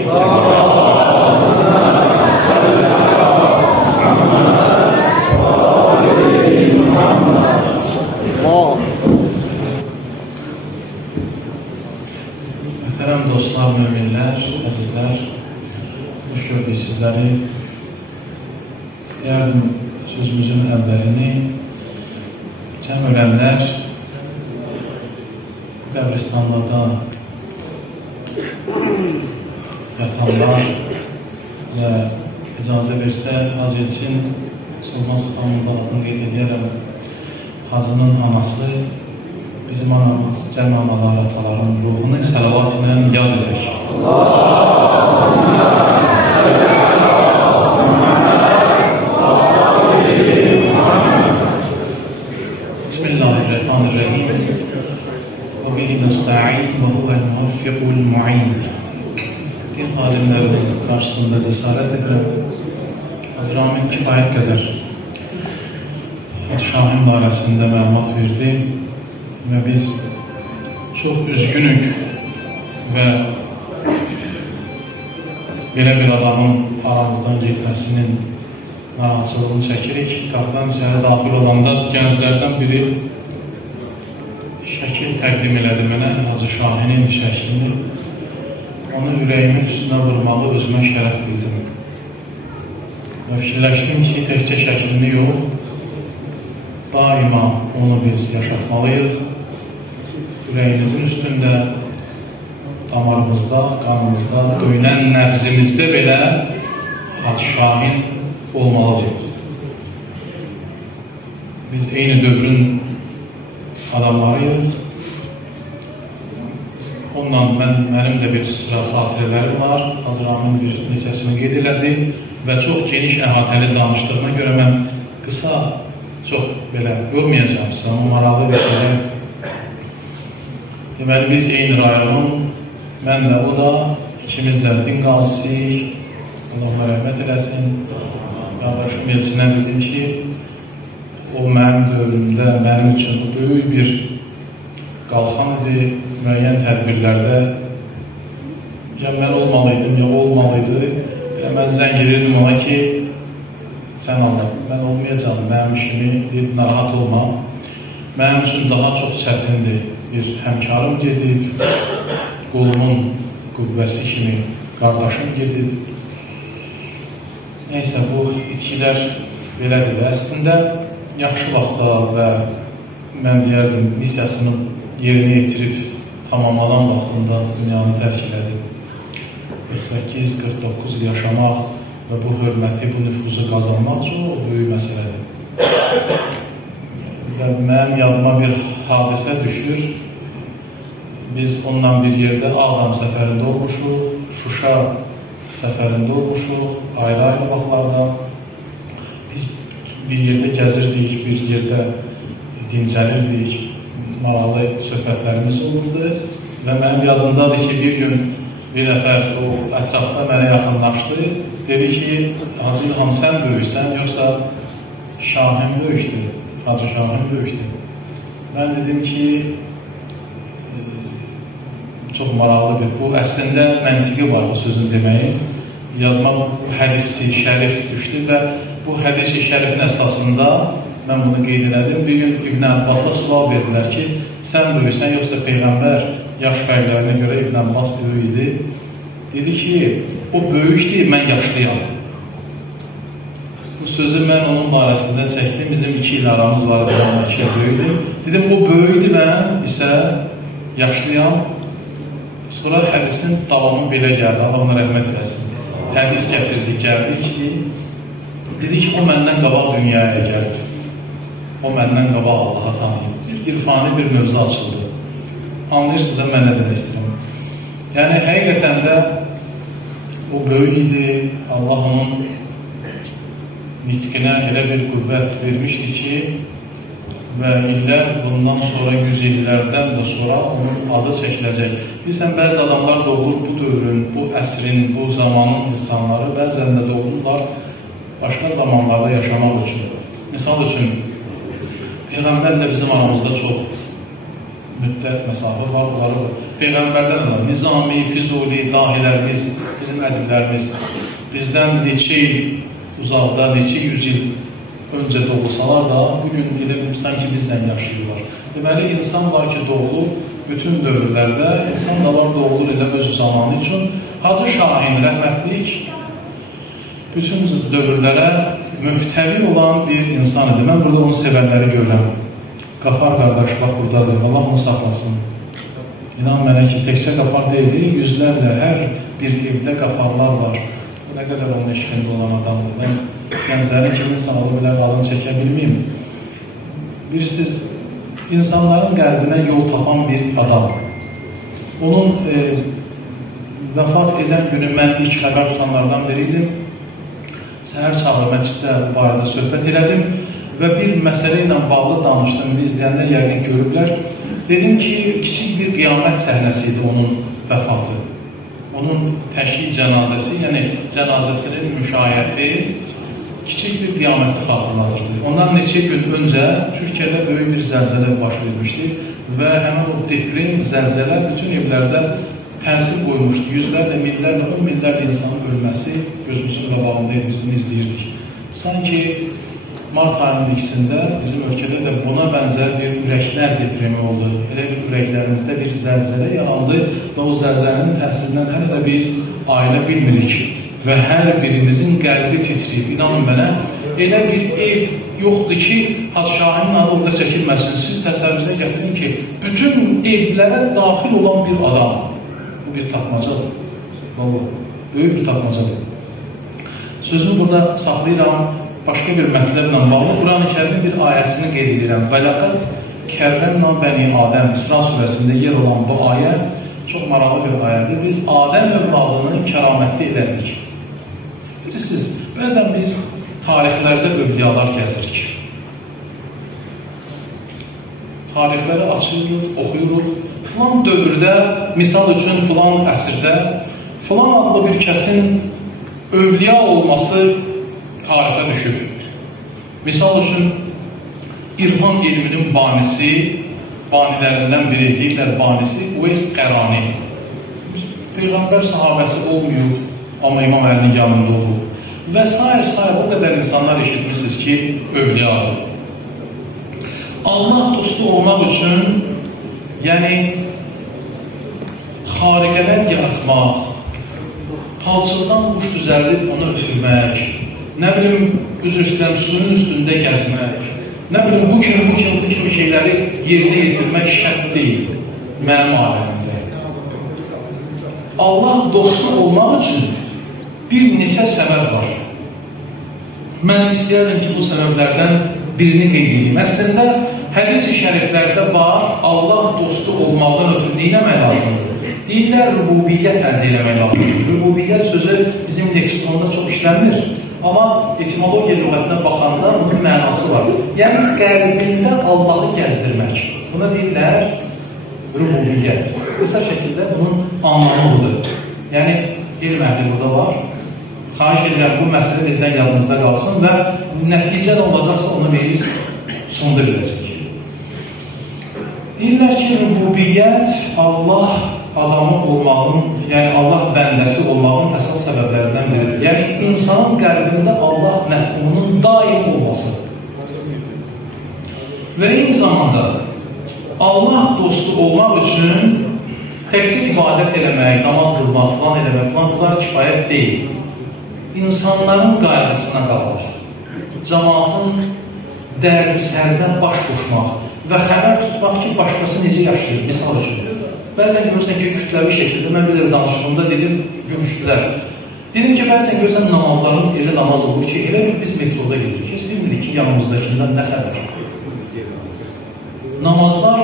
Muhterem dostlar, müminler, azizler, hoş gördük sizleri. İstəyərdim sözümüzün əvvəlini cəm öləmlər qəbristanlarda yatanlar və icazə versə, Hacı Elçin Sultan Sultanın adını qeyd edərəm. Hacının anası, bizim anamız, cəmi analar, ataların ruhunu səlavat ilə yad edək. Bismillahirrahmanirrahim. Və bihi nəsta'in və huvəl muhaffiqul mu'in. Din alimlərin qarşısında cəsarət edirəm. Hacı Ramin kifayət qədər Şahin barəsində məlumat verdi və biz çox üzgünük və belə bir adamın aramızdan getməsinin narahatçılığını çəkirik. Qapıdan içəri daxil olanda gənclərdən biri şəkil təqdim elədi mənə, Hacı Şahinin şəklini. Onu ürəyimin üstünə vurmağı özümə şərəf bildim. Və fikirləşdim ki, təkcə şəklini yox, daima onu biz yaşatmalıyıq. Ürəyimizin üstündə, damarımızda, qanımızda, döyünən nəbzimizdə belə Hacı Şahin olmalıdır. Biz eyni dövrün adamlarıyıq. Ondan mənim də bir sıra xatirələrim var. Hacı Ramin bir neçəsini qeyd elədi və çox geniş əhatəli danışdığına görə mən qısa, çox belə yormayacağım sizə, amma maraqlı bir şeylər. Deməli, biz eyni rayonun, mən də, o da, ikimiz də din qazisiyik, Allah rəhmət eləsin. Qardaşım Elçinə dedim ki, o mənim dövrümdə, mənim üçün böyük bir qalxan idi, müəyyən tədbirlərdə ya mən olmalıydım, ya olmalıydı. Mən zəng edirdim ona ki, sən Allah, mən olmayacağım, mənim işimi deyib, narahat olma. Mənim üçün daha çox çətindir. Bir həmkarım gedib, qolumun qüvvəsi kimi qardaşım gedib. Neysə, bu itkilər belədir. Əslində, yaxşı vaxtda və mən deyərdim, missiyasını yerinə yetirib, tamamlanan vaxtında dünyanı tərk elədi. 48-49 il yaşamaq və bu hörməti, bu nüfuzu qazanmaq çox böyük məsələdir. Və mənim yadıma bir hadisə düşür. Biz onunla bir yerdə Ağdam səfərində olmuşuq, Şuşa səfərində olmuşuq, ayrı-ayrı vaxtlarda. Biz bir yerdə gəzirdik, bir yerdə dincəlirdik, maraqlı söhbətlərimiz olurdu və mənim yadımdadır ki, bir gün bir nəfər o ətrafda mənə yaxınlaşdı, dedi ki, Hacı İlham, sən böyüksən, yoxsa Şahin böyükdür, Hacı Şahin böyükdür. Mən dedim ki, çox maraqlı bir, bu əslində məntiqi var bu sözün deməyi. Yadıma bu hədisi şərif düşdü və bu hədisi şərifin əsasında mən bunu qeyd elədim. Bir gün İbn Abbas'a sual verdilər ki, sən böyüksən, yoxsa Peyğəmbər? Yaş fərqlərinə görə İbn Abbas böyük idi. Dedi ki, o böyükdür, mən yaşlıyam. Bu sözü mən onun barəsində çəkdim. Bizim 2 il aramız var, 2 il böyükdür. Dedim, o böyükdür, mən isə yaşlıyam. Sonra hədisin davamı belə gəldi, Allah ona rəhmət eləsin. Hədis gətirdik, gəldik ki, dedi ki, o məndən qabaq dünyaya gəlib. O məndən qabaq Allaha tanıyıb. Bir irfani bir mövzu açıldı. Anlayırsınız da mən nə demək istəyirəm. Yəni, həqiqətən də o böyük idi, Allah onun nitqinə elə bir qüvvət vermişdi ki, və illər bundan sonra, 100 illərdən də sonra onun adı çəkiləcək. Bilsən, bəzi adamlar doğulur bu dövrün, bu əsrin, bu zamanın insanları, bəzən də doğulurlar başqa zamanlarda yaşamaq üçün. Misal üçün, Peyğəmbərlə bizim aramızda çox müddət məsafə var, onları var. Peyğəmbərdən də Nizami, Füzuli, dahilərimiz, bizim ədiblərimiz bizdən neçə il uzaqda, neçə yüz il öncə doğulsalar da, bugün elə sanki bizdən yaşayırlar. Deməli, insan var ki, doğulur, bütün dövrlərdə insan da var, doğulur elə öz zamanı üçün. Hacı Şahin, rəhmətlik, bütün dövrlərə mühtəvi olan bir insan idi. Mən burada onu sevənləri görürəm. Qafar qardaş, bax buradadır, Allah onu saxlasın. İnan mənə ki, təkcə qafar deyil, yüzlərlə hər bir evdə qafarlar var. Nə qədər onun eşqində olan adamdır. Mən gənclərin kiminsə alıb bilər, alın çəkə bilməyim. Bilirsiniz, insanların qəlbinə yol tapan bir adam. Onun vəfat edən günü mən ilk xəbər tutanlardan biriydim. Səhər çağı məsciddə bu barədə söhbət elədim və bir məsələ ilə bağlı danışdım. İzləyənlər yəqin görüblər. Dedim ki, kiçik bir qiyamət səhnəsi idi onun vəfatı. Onun təşhid cənazəsi, yəni cənazəsinin müşayiəti kiçik bir qiyaməti xatırladırdı. Ondan neçə gün öncə Türkiyədə böyük bir zəlzələ baş vermişdi və həmin o deprem, zəlzələ bütün evlərdə təsir qoymuşdu. Yüzlərlə, minlərlə, 10 minlərlə insanın ölməsi gözümüzün qabağında biz bunu izləyirdik. Sanki mart ayının ikisində bizim ölkədə də buna bənzər bir ürəklər depremi oldu. Elə bir ürəklərimizdə bir zəlzələ yarandı və o zəlzələnin təsirindən hələ də biz ailə bilmirik və hər birimizin qəlbi titriyib. İnanın mənə, elə bir ev yoxdur ki, Padşahın adı orada çəkilməsin. Siz təsəvvürünüzə gətirin ki, bütün evlərə daxil olan bir adam. Bu bir tapmacadır. Vallahi, böyük bir tapmacadır. Sözümü burada saxlayıram. Başqa bir mətləblə bağlı Quran-ı Kərimin bir ayəsini qeyd edirəm. Vələqət kərrəmnə bəni Adəm İsra surəsində yer olan bu ayə çox maraqlı bir ayədir. Biz Adəm övladını kəramətli edərdik. Bilirsiniz, bəzən biz tarixlərdə övliyalar gəzirik. Tarixləri açırıq, oxuyuruq. Filan dövrdə, misal üçün filan əsrdə, filan adlı bir kəsin övliya olması tarixə düşür. Misal üçün, İrfan ilminin banisi, banilərindən biri deyirlər banisi, Uveys Qərani. Peyğəmbər sahabəsi olmuyor, amma İmam Əlinin yanında olur. Və sair o qədər insanlar eşitmişsiniz ki, övliyadır. Allah dostu olmaq üçün, yəni, xariqələr yaratmaq, palçıqdan quş düzəldib onu ötürmək, nə bilim, üzr istəyirəm, suyun üstündə gəzmək, nə bilim, bu kimi şeyləri yerinə yetirmək şərt deyil, mənim aləmimdə. Allah dostu olmaq üçün bir neçə səbəb var. Mən istəyərdim ki, bu səbəblərdən birini qeyd edeyim. Əslində, hədis-i şəriflərdə var, Allah dostu olmaqdan ötürü neyləmək lazımdır? Deyirlər, rububiyyət əldə eləmək lazımdır. Rububiyyət sözü bizim leksikonda çox işlənmir. Amma etimologiya lüğətinə baxanda bunun mənası var. Yəni, qəlbində Allahı gəzdirmək. Buna deyirlər, rububiyyət. Qısa şəkildə bunun anlamı budur. Yəni, elm əhli burada var. Xahiş edirəm, bu məsələ bizdən yadımızda qalsın və nəticə nə olacaqsa onu biz sonda biləcək. Deyirlər ki, rububiyyət Allah adamı olmağın, yəni Allah bəndəsi olmağın əsas səbəblərindən biridir. Yəni, insanın qəlbində Allah məfhumunun daim olması. Və eyni zamanda Allah dostu olmaq üçün təkcə ibadət eləmək, namaz qılmaq, filan eləmək, filan bunlar kifayət deyil. İnsanların qayğısına qalır. Cəmaatın dərd-sərdən baş qoşmaq və xəbər tutmaq ki, başqası necə yaşayır, misal üçün. Bəzən görürsən ki, kütləvi şəkildə, mən bir danışığımda dedim, gümüşdülər. Dedim ki, bəzən görürsən namazlarımız elə namaz olur ki, elə bir biz metroda gedirik. Heç bilmirik ki, yanımızdakindən nə xəbər. Namazlar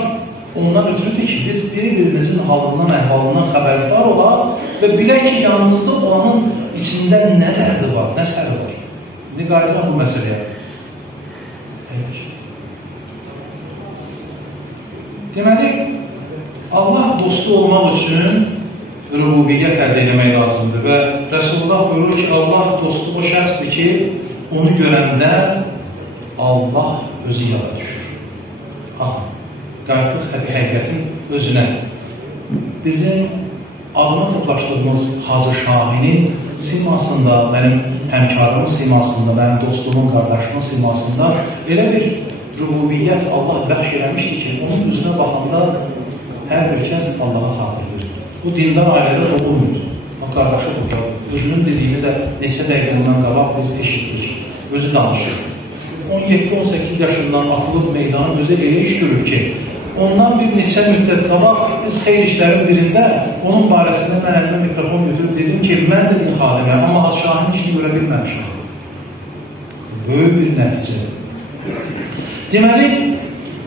ondan ötürüdür ki, biz bir-birimizin halından, əhvalından xəbərdar olaq və bilək ki, yanımızda olanın içində nə dərdi var, nə səri var. İndi qayıdıraq bu məsələyə. Deməli, Allah dostu olmaq üçün rububiyyət əldə etmək lazımdır və Rəsulullah buyurur ki, Allah dostu o şəxsdir ki, onu görəndə Allah özü yada düşür. Qayıtlıq həqiqətin özünədir. Bizim adına toplaşdığımız Hacı Şahinin simasında, mənim həmkarımın simasında, mənim dostumun, qardaşımın simasında elə bir rububiyyət Allah bəxş eləmişdir ki, onun üzünə baxanda hər bir kəs Allaha xatırlayır. Bu dindar ailədə olunmur. O qardaşı burada. Özünün dediyini də neçə dəqiqədən qabaq biz eşitdik. Özü danışır. 17-18 yaşından atılıb meydanı özü elə iş görür ki, Ondan bir neçə müddət qabaq biz xeyr işlərin birində onun barəsində mən əlimə mikrofon götürüb dedim ki, mən də din xadiməm, amma Şahin işini görə bilməmişəm. Böyük bir nəticə. Deməli,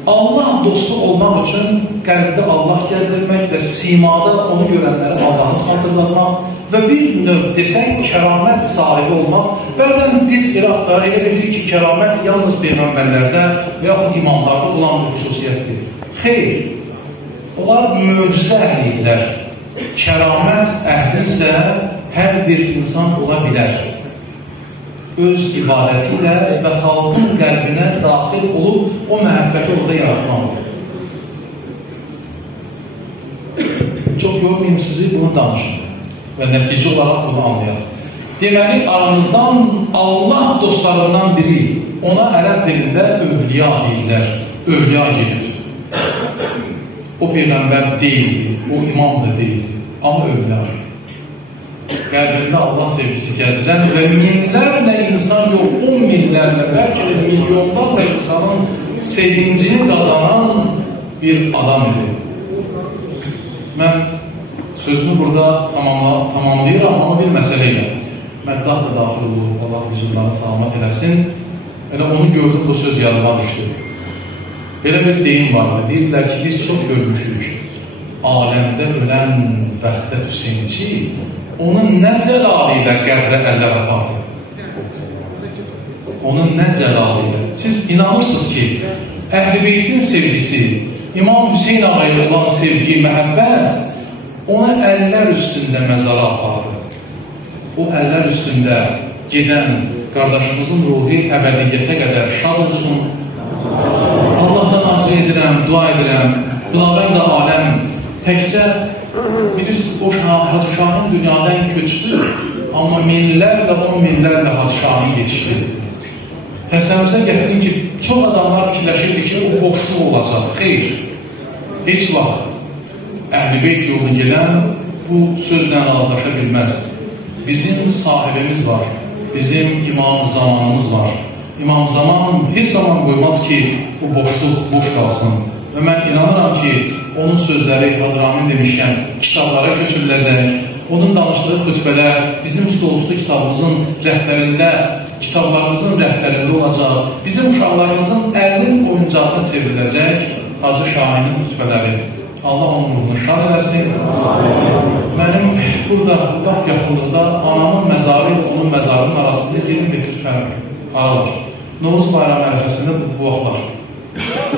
Allah dostu olmaq üçün qəlbdə Allah gəzdirmək və simada onu görənləri Allahı xatırlatmaq və bir növ desək, kəramət sahibi olmaq. Bəzən biz İraqda elə bilirik ki, kəramət yalnız peyğəmbərlərdə və yaxud imamlarda olan bir xüsusiyyətdir. Xeyr, onlar möcüzə əhlidirlər. Kəramət əhli isə hər bir insan ola bilər. Öz ibadəti ilə və xalqın qəlbinə daxil olub, o məhəbbəti orada yaratmalıdır. Çox yormayayım sizi, bunu danışın və nəticə olaraq bunu anlayaq. Deməli, aramızdan Allah dostlarından biri, ona ərəb dilində övliya deyirlər, övliya gelir. O peyğəmbər deyildi, o imam da deyildi, amma övliya. Qəlbində Allah sevgisi gəzdirən və minlərlə insan yox, 10 minlərlə, bəlkə də milyonlarla insanın sevincini qazanan bir adam idi. Mən sözümü burada tamamlayıram, amma bir məsələ ilə. Məddah da daxil olur, Allah hüzurlarını salamat eləsin. Elə onu gördüm, bu söz yadıma düşdü. Belə bir deyim vardı, deyirlər ki, biz çox görmüşük. Aləmdə ölən Vəxtət Hüseynçi onun nə cəlalı ilə qəbrə əllər apardı. Onun nə cəlalı ilə. Siz inanırsınız ki, Əhl-i Beytin sevgisi, İmam Hüseyn ağaya olan sevgi, məhəbbət onu əllər üstündə məzara apardı. O əllər üstündə gedən qardaşımızın ruhi əbədiyyətə qədər şad olsun. Allahdan arzu edirəm, dua edirəm. Xudavənd də aləm təkcə bilirsiniz, o Şahın dünyadan köçdü, amma minlərlə, 10 minlərlə Şahın yetişdi. Təsəvvürünüzə gətirin ki, çox adamlar fikirləşirdi ki, o boşluq olacaq. Xeyr, heç vaxt Əhl-i Beyt yolunu gedən bu sözlə razılaşa bilməz. Bizim sahibimiz var, bizim İmam Zamanımız var. İmam Zaman heç zaman qoymaz ki, bu boşluq boş qalsın. Və mən inanıram ki, onun sözləri, Hazramin demişkən, kitablara köçürüləcək, onun danışdığı xütbələr bizim stolüstü kitabımızın rəhbərində, kitablarımızın rəhbərində olacaq, bizim uşaqlarımızın əlinin oyuncağına çevriləcək Hacı Şahinin xütbələri. Allah onun ruhunu şad eləsin. Mənim burada, dağ yaxınlıqda anamın məzarı ilə onun məzarının arasında 20 metr ara var. Novruz bayram ərəfəsində bu vaxtlar.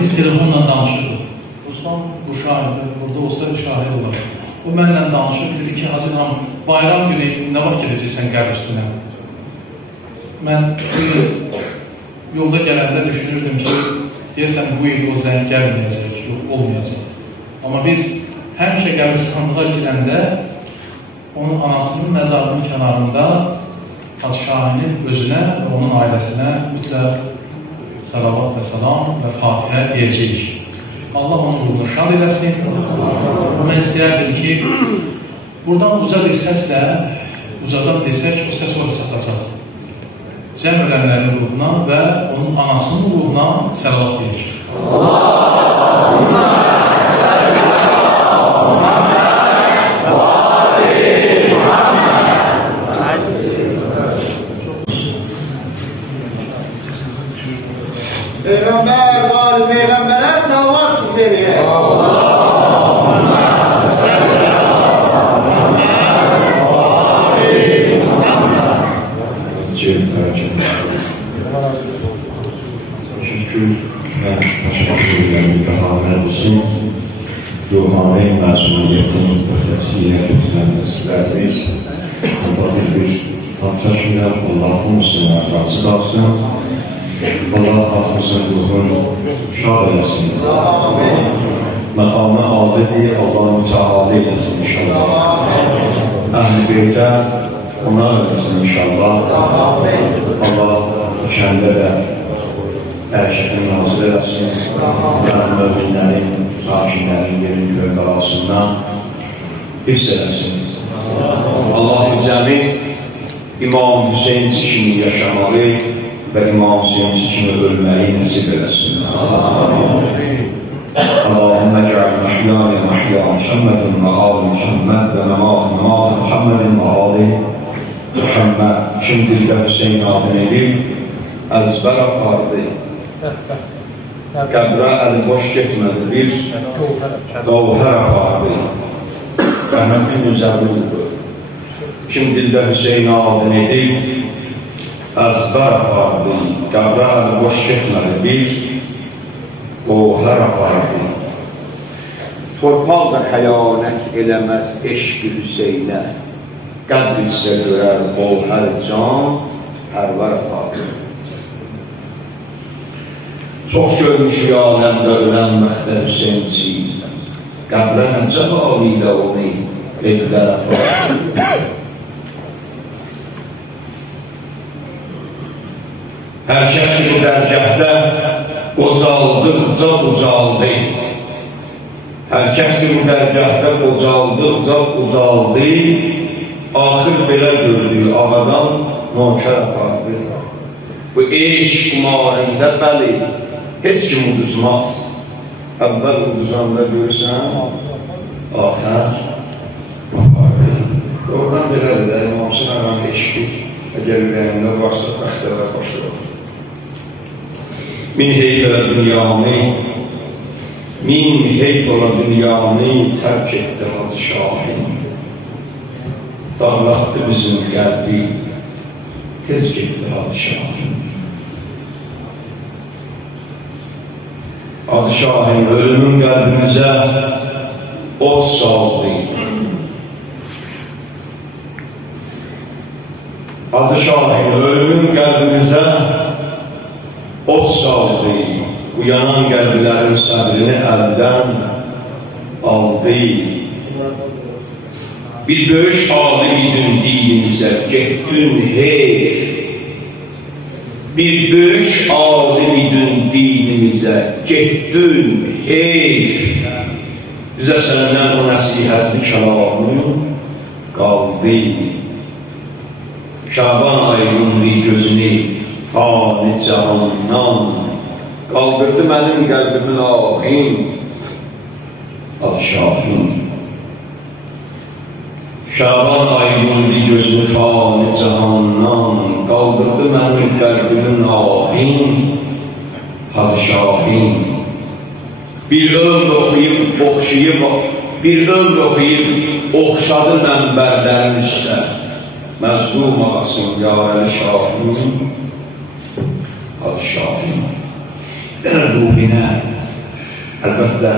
Biz telefonla danışırıq. Ruslan bu şahid, burada olsa bir şahid olar. O mənlə danışır, dedi ki, Hacı İlham, bayram günü nə vaxt gedəcəksən qəbr üstünə? Mən yolda gələndə düşünürdüm ki, deyəsən bu il o zəng gəlməyəcək, yox, olmayacaq. Amma biz həmişə qəbristanlığa girəndə onun anasının məzarının kənarında Hacı Şahinin özünə və onun ailəsinə mütləq salavat və salam və Fatihə deyəcəyik. Allah onun ruhunu şad eləsin. Mən istəyərdim ki, buradan uca bir səslə, ucadan desək, o səs o satacaq. Cəm ölənlərin ruhuna və onun anasının ruhuna salavat deyir. Allahümme salli ala Muhammed və ali Muhammed. Peygamber var, peygambere salavat veriyor. Şükür ve teşekkür ederim mütehametin, ruhani məsuliyyətin ötəsiyle bizlərimiz. Allah bir hatsasıyla Allah'ın üstüne razı kalsın. Allah azimizin ruhunu şad eləsin. Məqamı alıdır, Allah mütəali eləsin inşallah. Əhl-i Beytə ona eləsin inşallah. Allah kəndə də hərəkətin nazil eləsin. Möminlərin, sakinlərin yerin göy qalasından hifz eləsin. Allah-u Cəmi İmam Hüseynci kimi yaşamalı və İmam Hüseynci kimi ölməyi nəsib eləsin. اللهم اجعل محياي محيا محمد وآل محمد وممات ممات محمد وآل محمد. Şimdi de Hüseyin adını edip ezber apardı. Qəbrə əli boş getmədi, bir qavhər apardı. Rəhmətin üzərlidir. Kim dildə Hüseyin adını edib əzbər apardı. Qəbrə əli boş getmədi, bir qavhər apardı. Torpaq da xəyanət eləməz eşq-i Hüseynə, qəbr isə görər qavhər can pərvər apardı. Çox görmüşük aləmdə ölən məxtə Hüseynci, qəbrə necə halilə onu edilər apardı. Hər kəs ki bu dərgəhdə qocaldıqca ucaldı. Hər kəs ki bu dərgəhdə qocaldıqca ucaldı. Axır belə gördü, ağadan nökər apardı. Bu eşq kumarında bəli, heç kim uduzmaz. Əvvəl uduzanda görürsən, axır apardı. Oradan belədir də, İmamsın əvvəl eşqi, əgər ürəyində varsa, bəxtələ başlayır. Min heyfələ dünyamı, min heyfələ dünyamı tərk etdi Hacı Şahin. Dağlattı bizim qəlbi, tez getdi Hacı Şahin. Hacı Şahin ölümün qəlbimizə od saldı. Hacı Şahin ölümün qəlbimizə od saldı. Bu yanan qəlblərin səbrini əldən aldı. Bir böyük alim idin dinimizə, getdin heyf. Bir böyük alim idin dinimizə, getdin heyf. Bizə səndən o nəsihətli kəlamı qaldı. Şaban ayındı gözünü fani cahandan, qaldırdı mənim qəlbimin ahin, Hacı Şahin. Şaban ayındı gözünü fani cahandan, qaldırdı mənim qəlbimin ahin, Hacı Şahin. Bir ömr oxuyub, oxşayıb, bir ömr oxuyub, oxşadı mənbərlərin üstə. Məzlum ağasın, yarəli Şahin, Hacı Şahin. Dənə ruhinə, əlbəttə,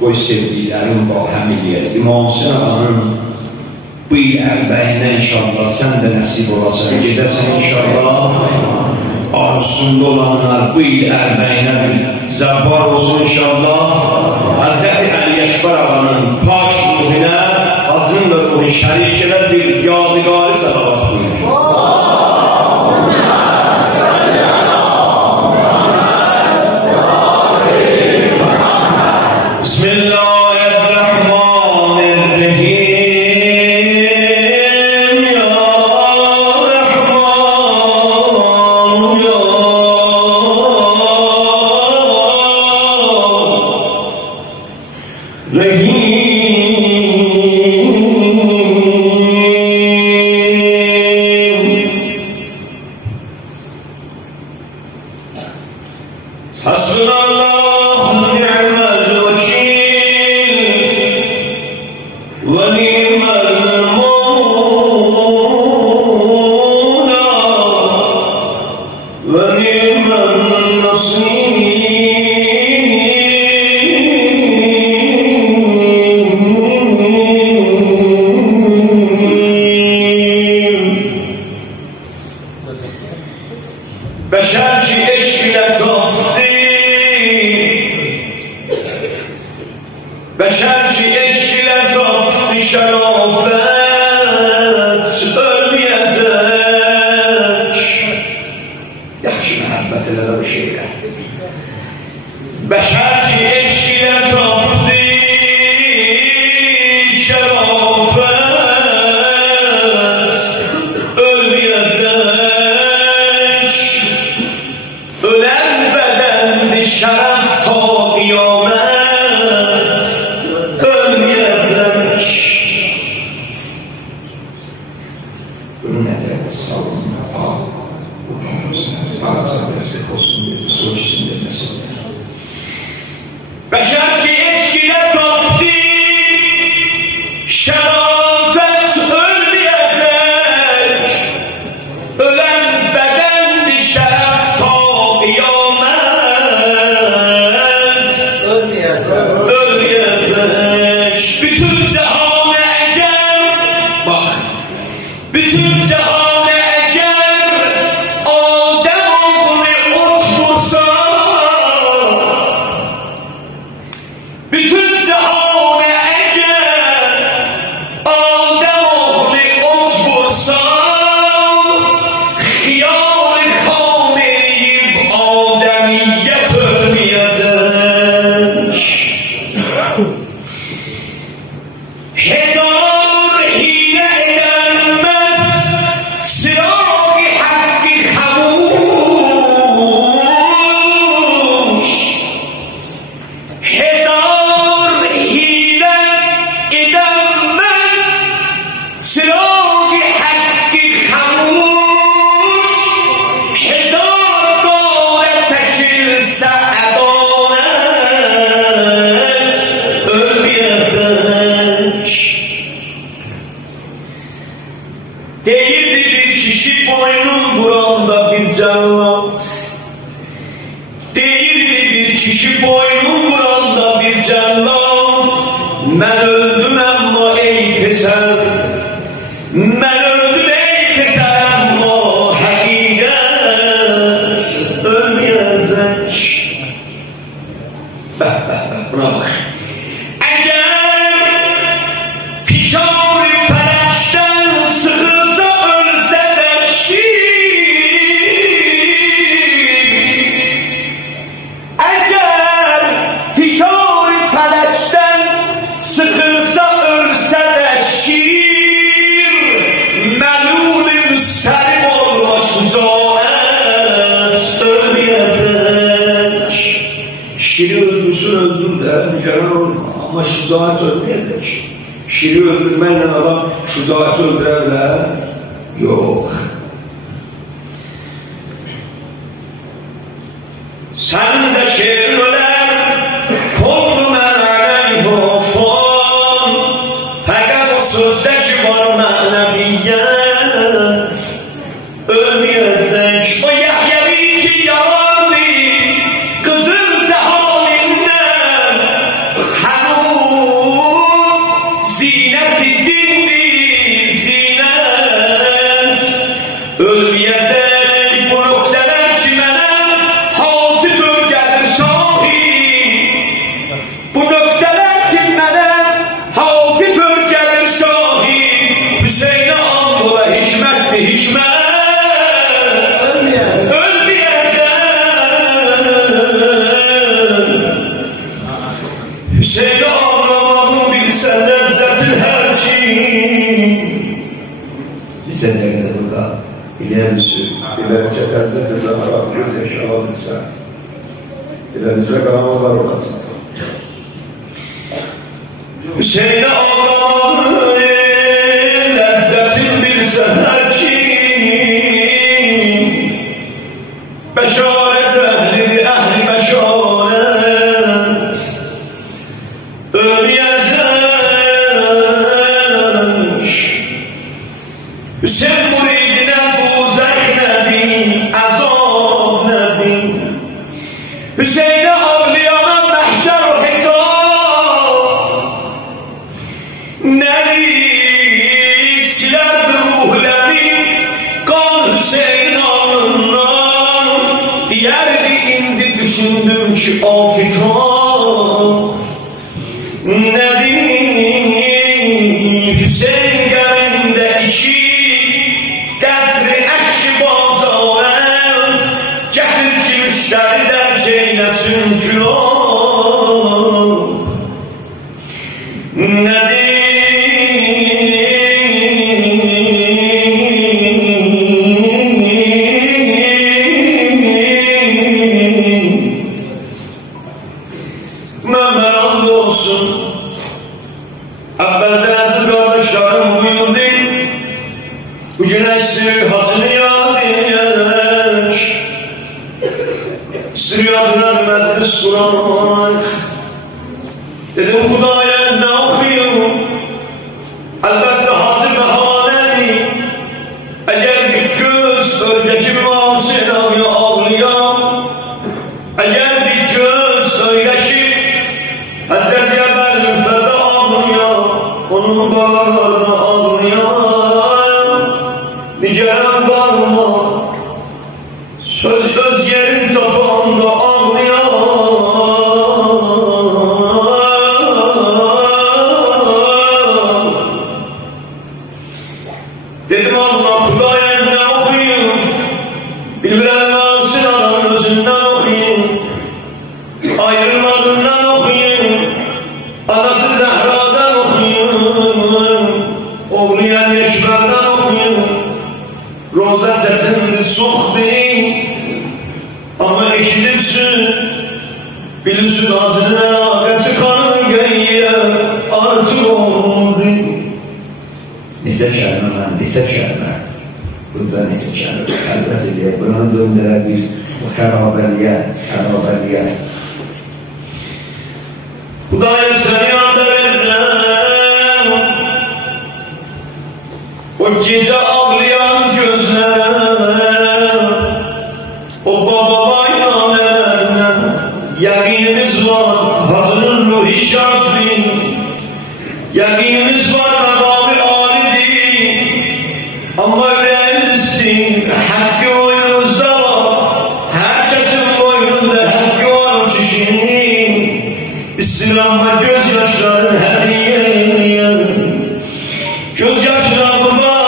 qoy sevdiklərin bahəm eləyək. İmamsın ağanın bu il ərbəyinə inşallah sən də nəsib olasan, gedəsən inşallah. Arzusunda olanlar bu il ərbəyinə bir zəbbar olsun inşallah. Həzrəti Əli Əkbər ağanın pak ruhinə, Hacının da ruhin şərik edən bir yadigarı səlavat buyurur. Ölen beden bir şeref ta bütün cehane eğer Adem oğlu ot vursa, bütün cehane eğer Adem oğlu ot vursa, hiyal-i khameyib Ademiyyet ölmeyecek. Hezar hile edilmez sıra-i hakkı hamuş. Hezar hile edilmez sıra-i hakkı hamuş. Hezar dare çekilse adalet ölmeyecek. Değildi bir kişi boynun buranda bir cellat. Değildi bir kişi boynun buranda bir cellat. Ben öldüm ama ey peser, ben öldüm ey peser ama hakikat ölmeyecek. Buna bak. Eğer pişar perişten sıkılsa ölse de eğer pişar perişten sıkılsa ölse de melul-i müsterim olma şücaet ölmeyecek. Şiri öldürsün öldür de mücadele olma ama şücaet ölmeyecek. Şiri öldürmeyle adam şücaet öldürebilir. Yok. Sen de şirin öler, koldu men aleyh ofan. Fakat o sözdeki var meneviyet ölmeyecek. O Yahyevi ki yalandı, kızıl da halinden henüz ziyneti dindi, ziynet ölmeyecek. Bu noktalar ki mənim haltı dörgədir şahid. Bu noktalar ki mənim haltı dörgədir şahid. Hüseyin-i Andola hikmətdir hikmət ölmeyecek. Hüseyin-i Andola bilsən ləzzətin hər şey. Sen de gene burada ilerisi, ilerisi Hazreti Zahra göz yaşı alırsa, ilerisi kanamalar olasın. Hüseyin ağlamanın lezzetin bilsen her kim. Beşaret ehli ehli beşaret ölmeyecek. Hüseyin muridine bu zevk nebi, azab nebi. Hüseyin'e ağlayana mehşer o hesap. Nebi silerdi ruhlebi, kan Hüseyin alnından. Diyerdi indi düşündüm ki afitan. Nebi Hüseyin gelinde iki qətri əşki bazarəm, gətir ki müştəri dərk eyləsin günah. Nədir? Məmən and olsun, əvvəldən əziz qardaşlarım buyurdu, bugün əsri hacını yad edək, İstiri adına məclis Kur'an. Dedim Xudaya nə oxuyum? Əlbəttə hacı bəhanədir. Əgər bir göz öydəki müasirəm ya ağlayam, əgər bir göz öydəki Həzrəti Əbəl-Fəzə ağlayam, onun bağlarına ağlayam, Dedim Allah Hudaya ne okuyun? Bilmem nasıl adamın özünden okuyun. Ayrılmadığından okuyun. Anası Zehra'dan okuyun. Oğlayan Yeşmer'den okuyun. Roza sesinde çok değil. Ama eşidirsin. Bilirsin ağzının alakası kanın geyye artık oldu. Neçə şəhərlər, neçə şəhərlər. Burada neçə şəhərlər. Əlbəttə ki, bunun döndürə bir xərabəliyə. Hudaya seni anda verdim. O gece ağlayan gözler. O baba bayramelerine yakinimiz var. Hazırın ruhi şartlı. Yakinimiz var makami alidir. Ama öğrenirsin hakkı oyunuzda var. Herkesin boynunda hakkı var kişinin. İslam'a gözyaşların hediye. Gözyaşlarına kurban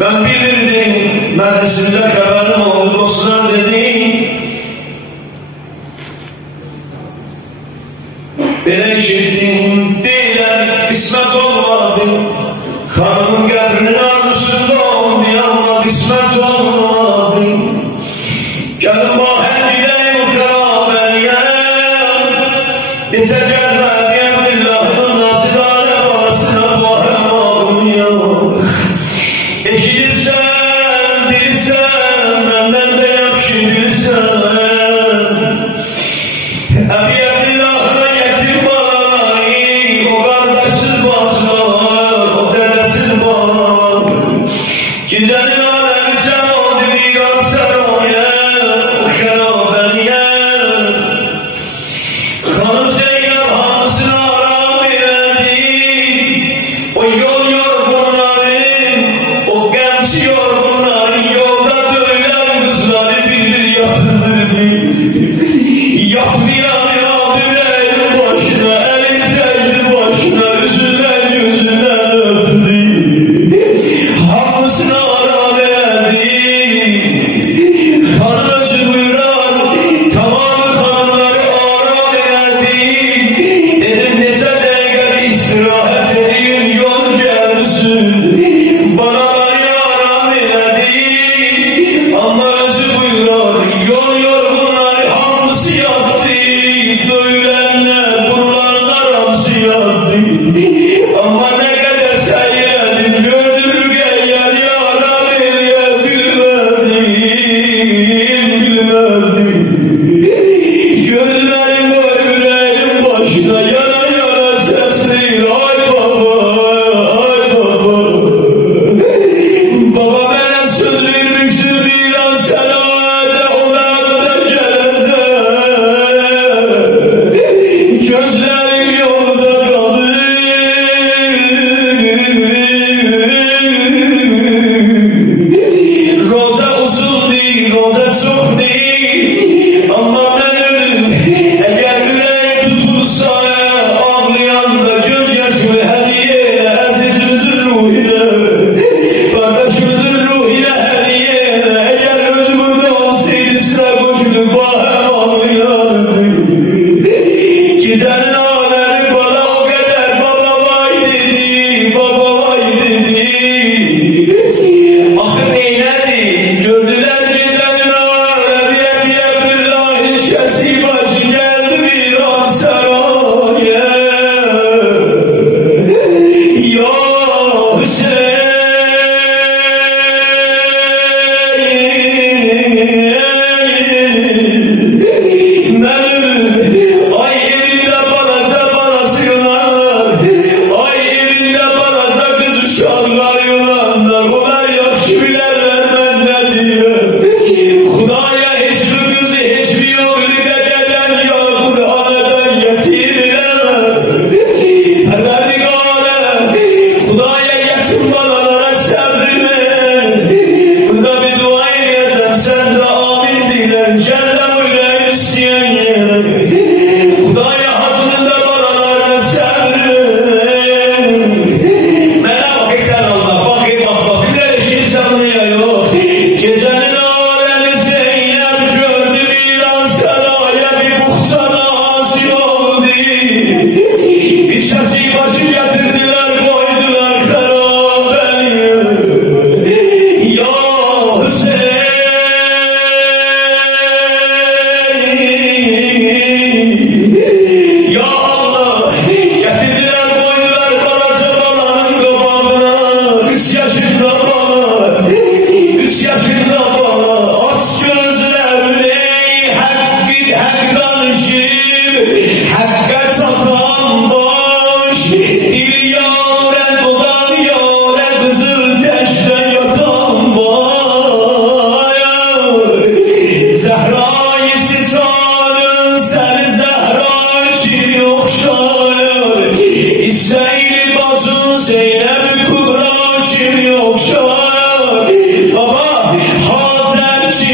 ben bilirdim, meclisinde haberim oldu, dostlar dedi. Beni işittim, değiller, kısmet olmadı. Hanımın kabrinin arzusunda oldu ama kısmet olmadı. Gelin bahar gideyim ferabeliye. Yeter gelmedi Abdullah'ın nazidane babasına bahar bağlıyor. Eşidirsen, bilirsen, benden de yakşı bilirsen. Abi Abdullah'ına getir bari, o kardeşsiz bazılar, o dedesiz bağlar. Gecenin alemi cevap diyor saraya, o xerabeliye. Hanım Zeynep hamısına aram verdi. O yol yorgunların, o gemsi yorgunların yolda döylen kızları bir yatılırdı. Yatmayan aldı elin başına, elin secdi başına, üzünden gözünden öptü. Hamısına aram verdi. Hanım özü buyuran, tamam hanımları aram verdi. Dedim nece dakika istirahat edin, yol gelsin. Bana var aram verdi. Ama özü buyuran, yol yorgunları hamısı yattı. Döylenler, kurulanlar hamısı yattı. Ama ne kadar seyredim, gördüm geyer yaram eliye bilmedim. Gözlerim var yüreğim başına, yana yana sesli. Ay baba, ay baba. Baba bana söz vermişti, ilan sen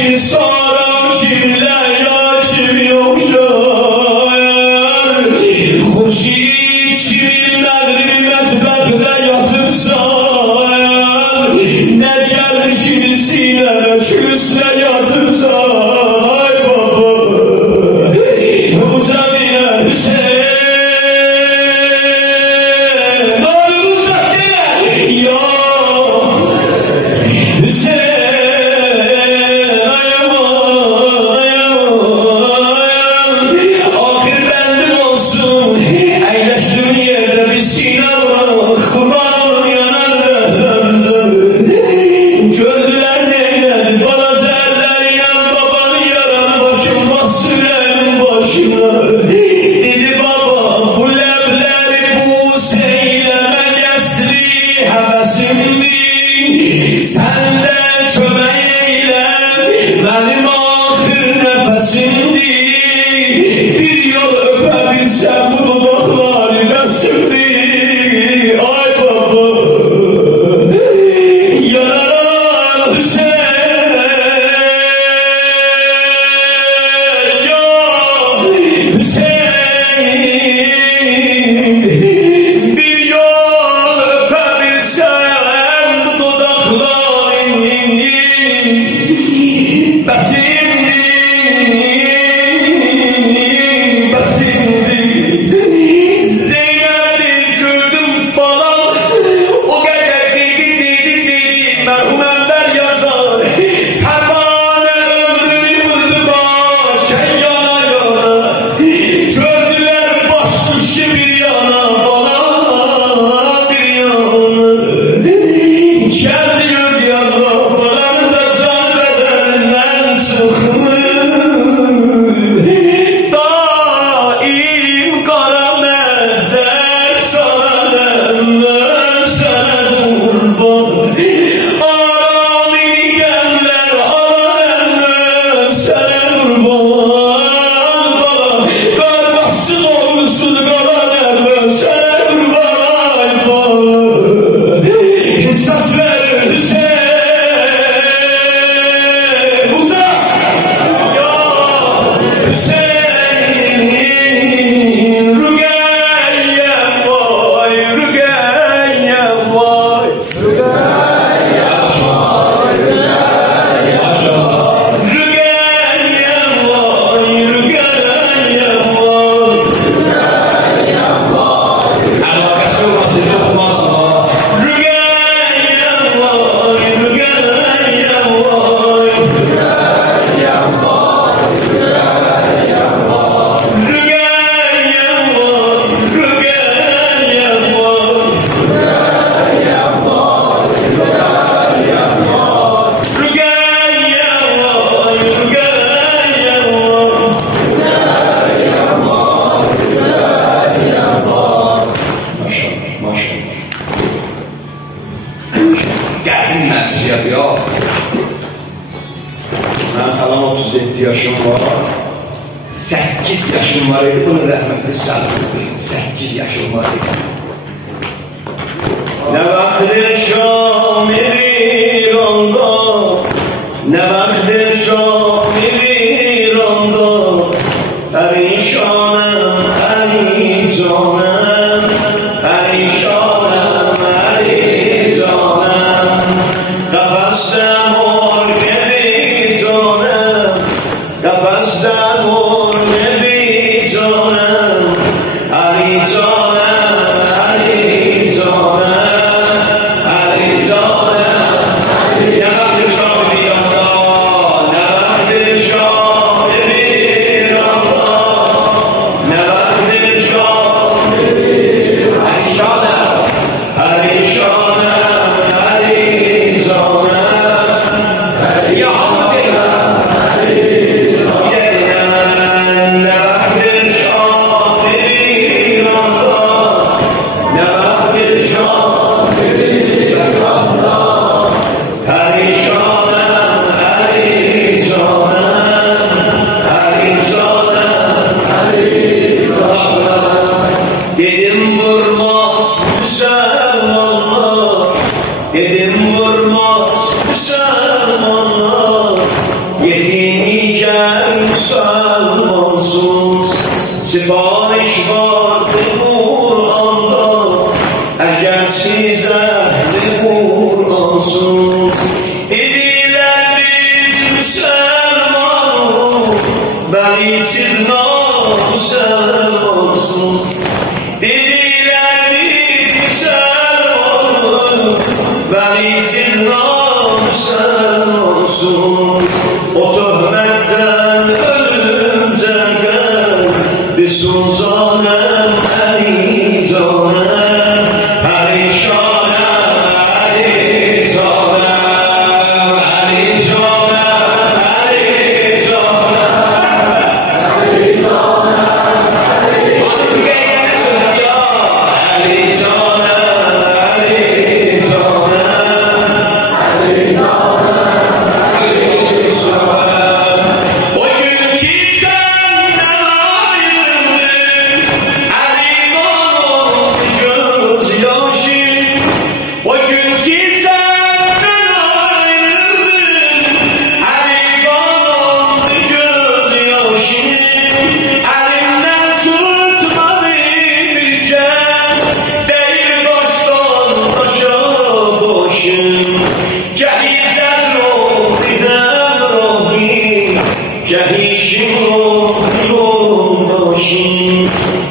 kimi saran kimlər ya kimi oxşar Xurşid kimi məğribi mətbəqdə yatıbsan Nə gəlmişini sinəmə külüslə yatıbsan Ay baba Uca dinə Hüseyin Ay uca dinə Ya Hüseyin Ahir bendim olsun Eyleştim yerde bir sine bak Kurban olun yanarlar Gördüler neyledi balaca elleriyle babanı yaran başım basürenin başına Dedi baba bu lebleri bu seyleme gesli hevesimdi Senden çömeğiyle benim ahir nefesimdi Bir yol öpebilsem bu dudaklar nesimdi Ay baba Yanaran Hüseyin Ya Hüseyin Bir yol öpebilsem bu dudaklar Besimdi Besimdi Zeynep'di gördüm balam O kadar dedi merhum Enver yazar Pervane ömrünü buldu başa yana yana Gördüler baş dışı bir yana bala bir yana Geldi gördü yana balanın da can bedeninden sıkılır Daim kara menzer sana emmem sana kurban Aramini gemler alan emmem sana kurban Baba kardeşsin olursun kalan emmem sana kurban baba Kısas ver Hüseyin Uzak Ya Hüseyin Rügeyyem vay Rügeyyem vay Rügeyyem vay Rügeyyem vay Alakası olmasın yapmazsa Rügeyyem vay Rügeyyem vay Rügeyyem vay Rügeyyem vay Rügeyyem Geldim ben siyah ya Ben kalan 37 yaşım var 8 yaşım var idi bunu rahmetli sağlıklı 8 yaşım var idi Ne vakti şam idi ronda Ne vakti şam idi ronda Perişanım perişanım Perişanım perişanım Kafastan mor gibi canım Kafastan mor gibi canım Ali canım Ali canım Ali canım Ne vakti şam idi ronda Ne vakti Dediğini salmansız sipariş vardı Kur'an'da eğer size Kur'ansız idiler biz Müslüman beni siz namussuz dediler biz Müslüman beni siz namussuz o töhmetten ölümce gel bir sultanım elizanım perişanım elizanım elizanım elizanım elizanım gelen söz ya elizanım elizanım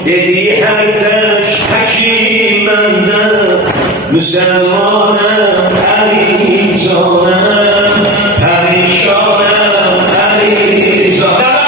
Dedi her teş hakimende Müslümanım elizanım perişanım elizanım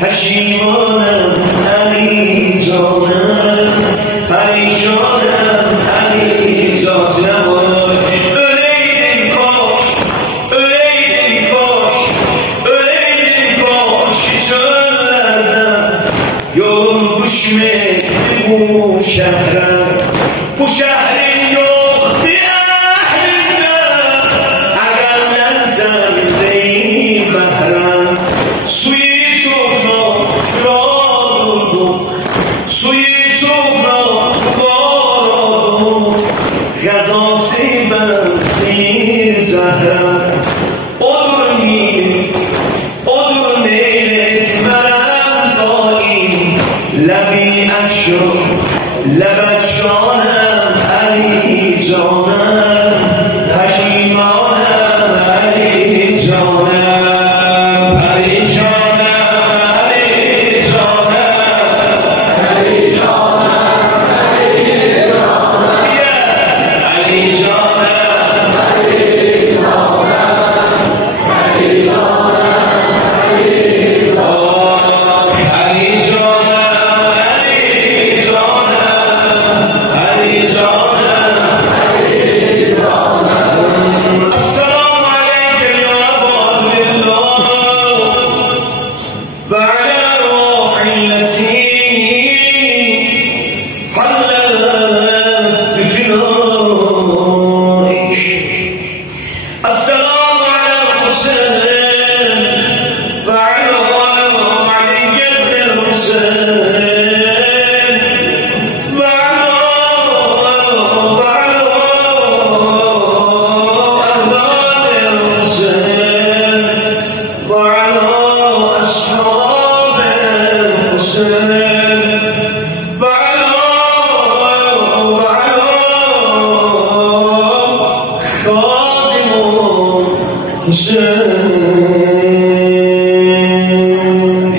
Haşimanım elizanım perişanım elizanım öleydim koş öleydim koş öleydim koş çöllerden yolum düşmedi bu şehre bu şehrin yok diye ehlinde eğerler zerdeyi behrem suyu Gazası benzin zahra odur neyletmem daim Lebi eşru lebeşanım elizanım Haşimanım elizanım perişanım elizanım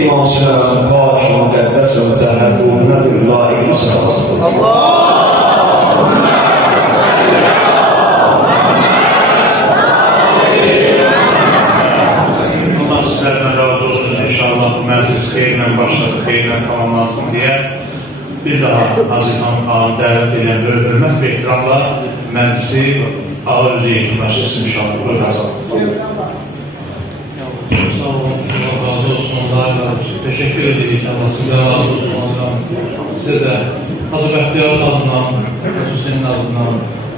İmam-ı Baş Müqəddəs və Cəhəddûnə billahi sallallahu Allah sizlərdən razı olsun. İnşallah bu məclis xeyrlə başladı, xeyrlə tamamlansın deyə bir daha Azizhan Ağam dəvət edən böyük hörmət və ehtiramla məclisi ağa özü yekunlaşdırsın inşallah. Buyur Azam. Sağ olun, Allah razı olsun. Teşekkür edirik. Allah sizdən razı olsun. Sizə də Hacı Bəxtiyarın adından, Hüseynin adından,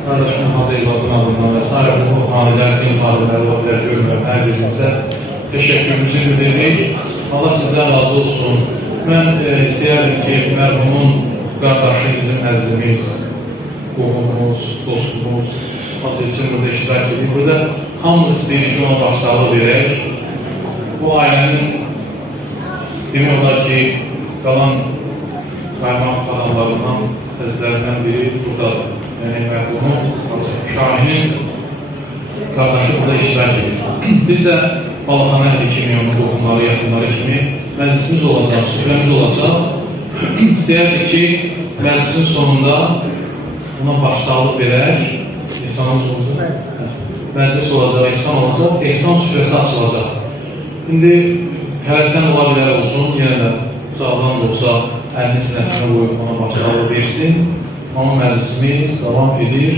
qardaşının Hacı Elbazın adından və s. bu hanilər, din hanilər, vəblər görmür, hər birinizə teşekkürümüzü bildiririk. Allah sizdən razı olsun. Mən istəyərdim ki, mərhumun qardaşı bizim əzizimiz, qohumumuz, dostumuz, Hacı için burada iştirak edik. Burada hamımız istəyirik ki, ona başsağlığı verək. Bu ailənin demək olar ki, qalan qaymaq adamlarından, əzizlərindən biri buradadır. Yəni, mərhumun, Şahinin qardaşı burada iştirak edir. Biz də Balaxana əhli kimi, onun qohumları, yaxınları kimi məclisimiz olacaq, süfrəmiz olacaq. İstəyərdik ki, məclisin sonunda ona başsağlıq verək. İnsanımız olacaq. Məclis olacaq, ehsan olacaq, ehsan süfrəsi açılacaq. İndi tələsən ola bilər olsun, yenə də uzaqdan da olsa əlini sinəsinə qoyub ona başsağlıq versin. Onun məclisimiz davam edir.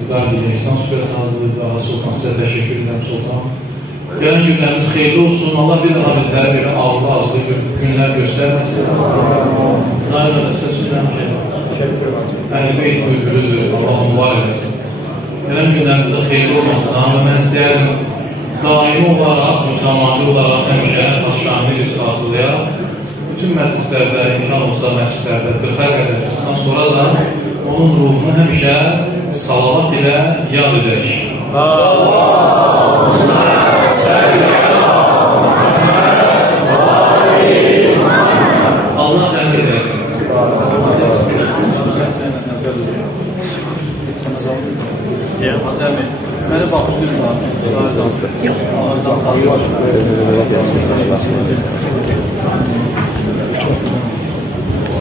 İlqar bir ehsan süfrəsi hazırlayıb. Ağa Sultan, sizə təşəkkür edirəm Sultan. Gələn günlərimiz xeyirli olsun. Allah bir daha bizlərə belə ağlı azlı günlər göstərməsin. Daima da sizə söyləyəm ki, Əhl-i Beyt müdürüdür, Allah mübar edəsin. Gələn günlərimizə xeyirli olmasın. Amma mən istəyərdim, daimi olaraq, mütəmadi olaraq həmişə Şahini biz xatırlayaq. Bütün məclislərdə, imkan olsa məclislərdə 40-ə qədər çıxdan sonra da onun ruhunu həmişə salavat ilə yad edək. Allah rəhmət edəsin. Məni baxışdırma.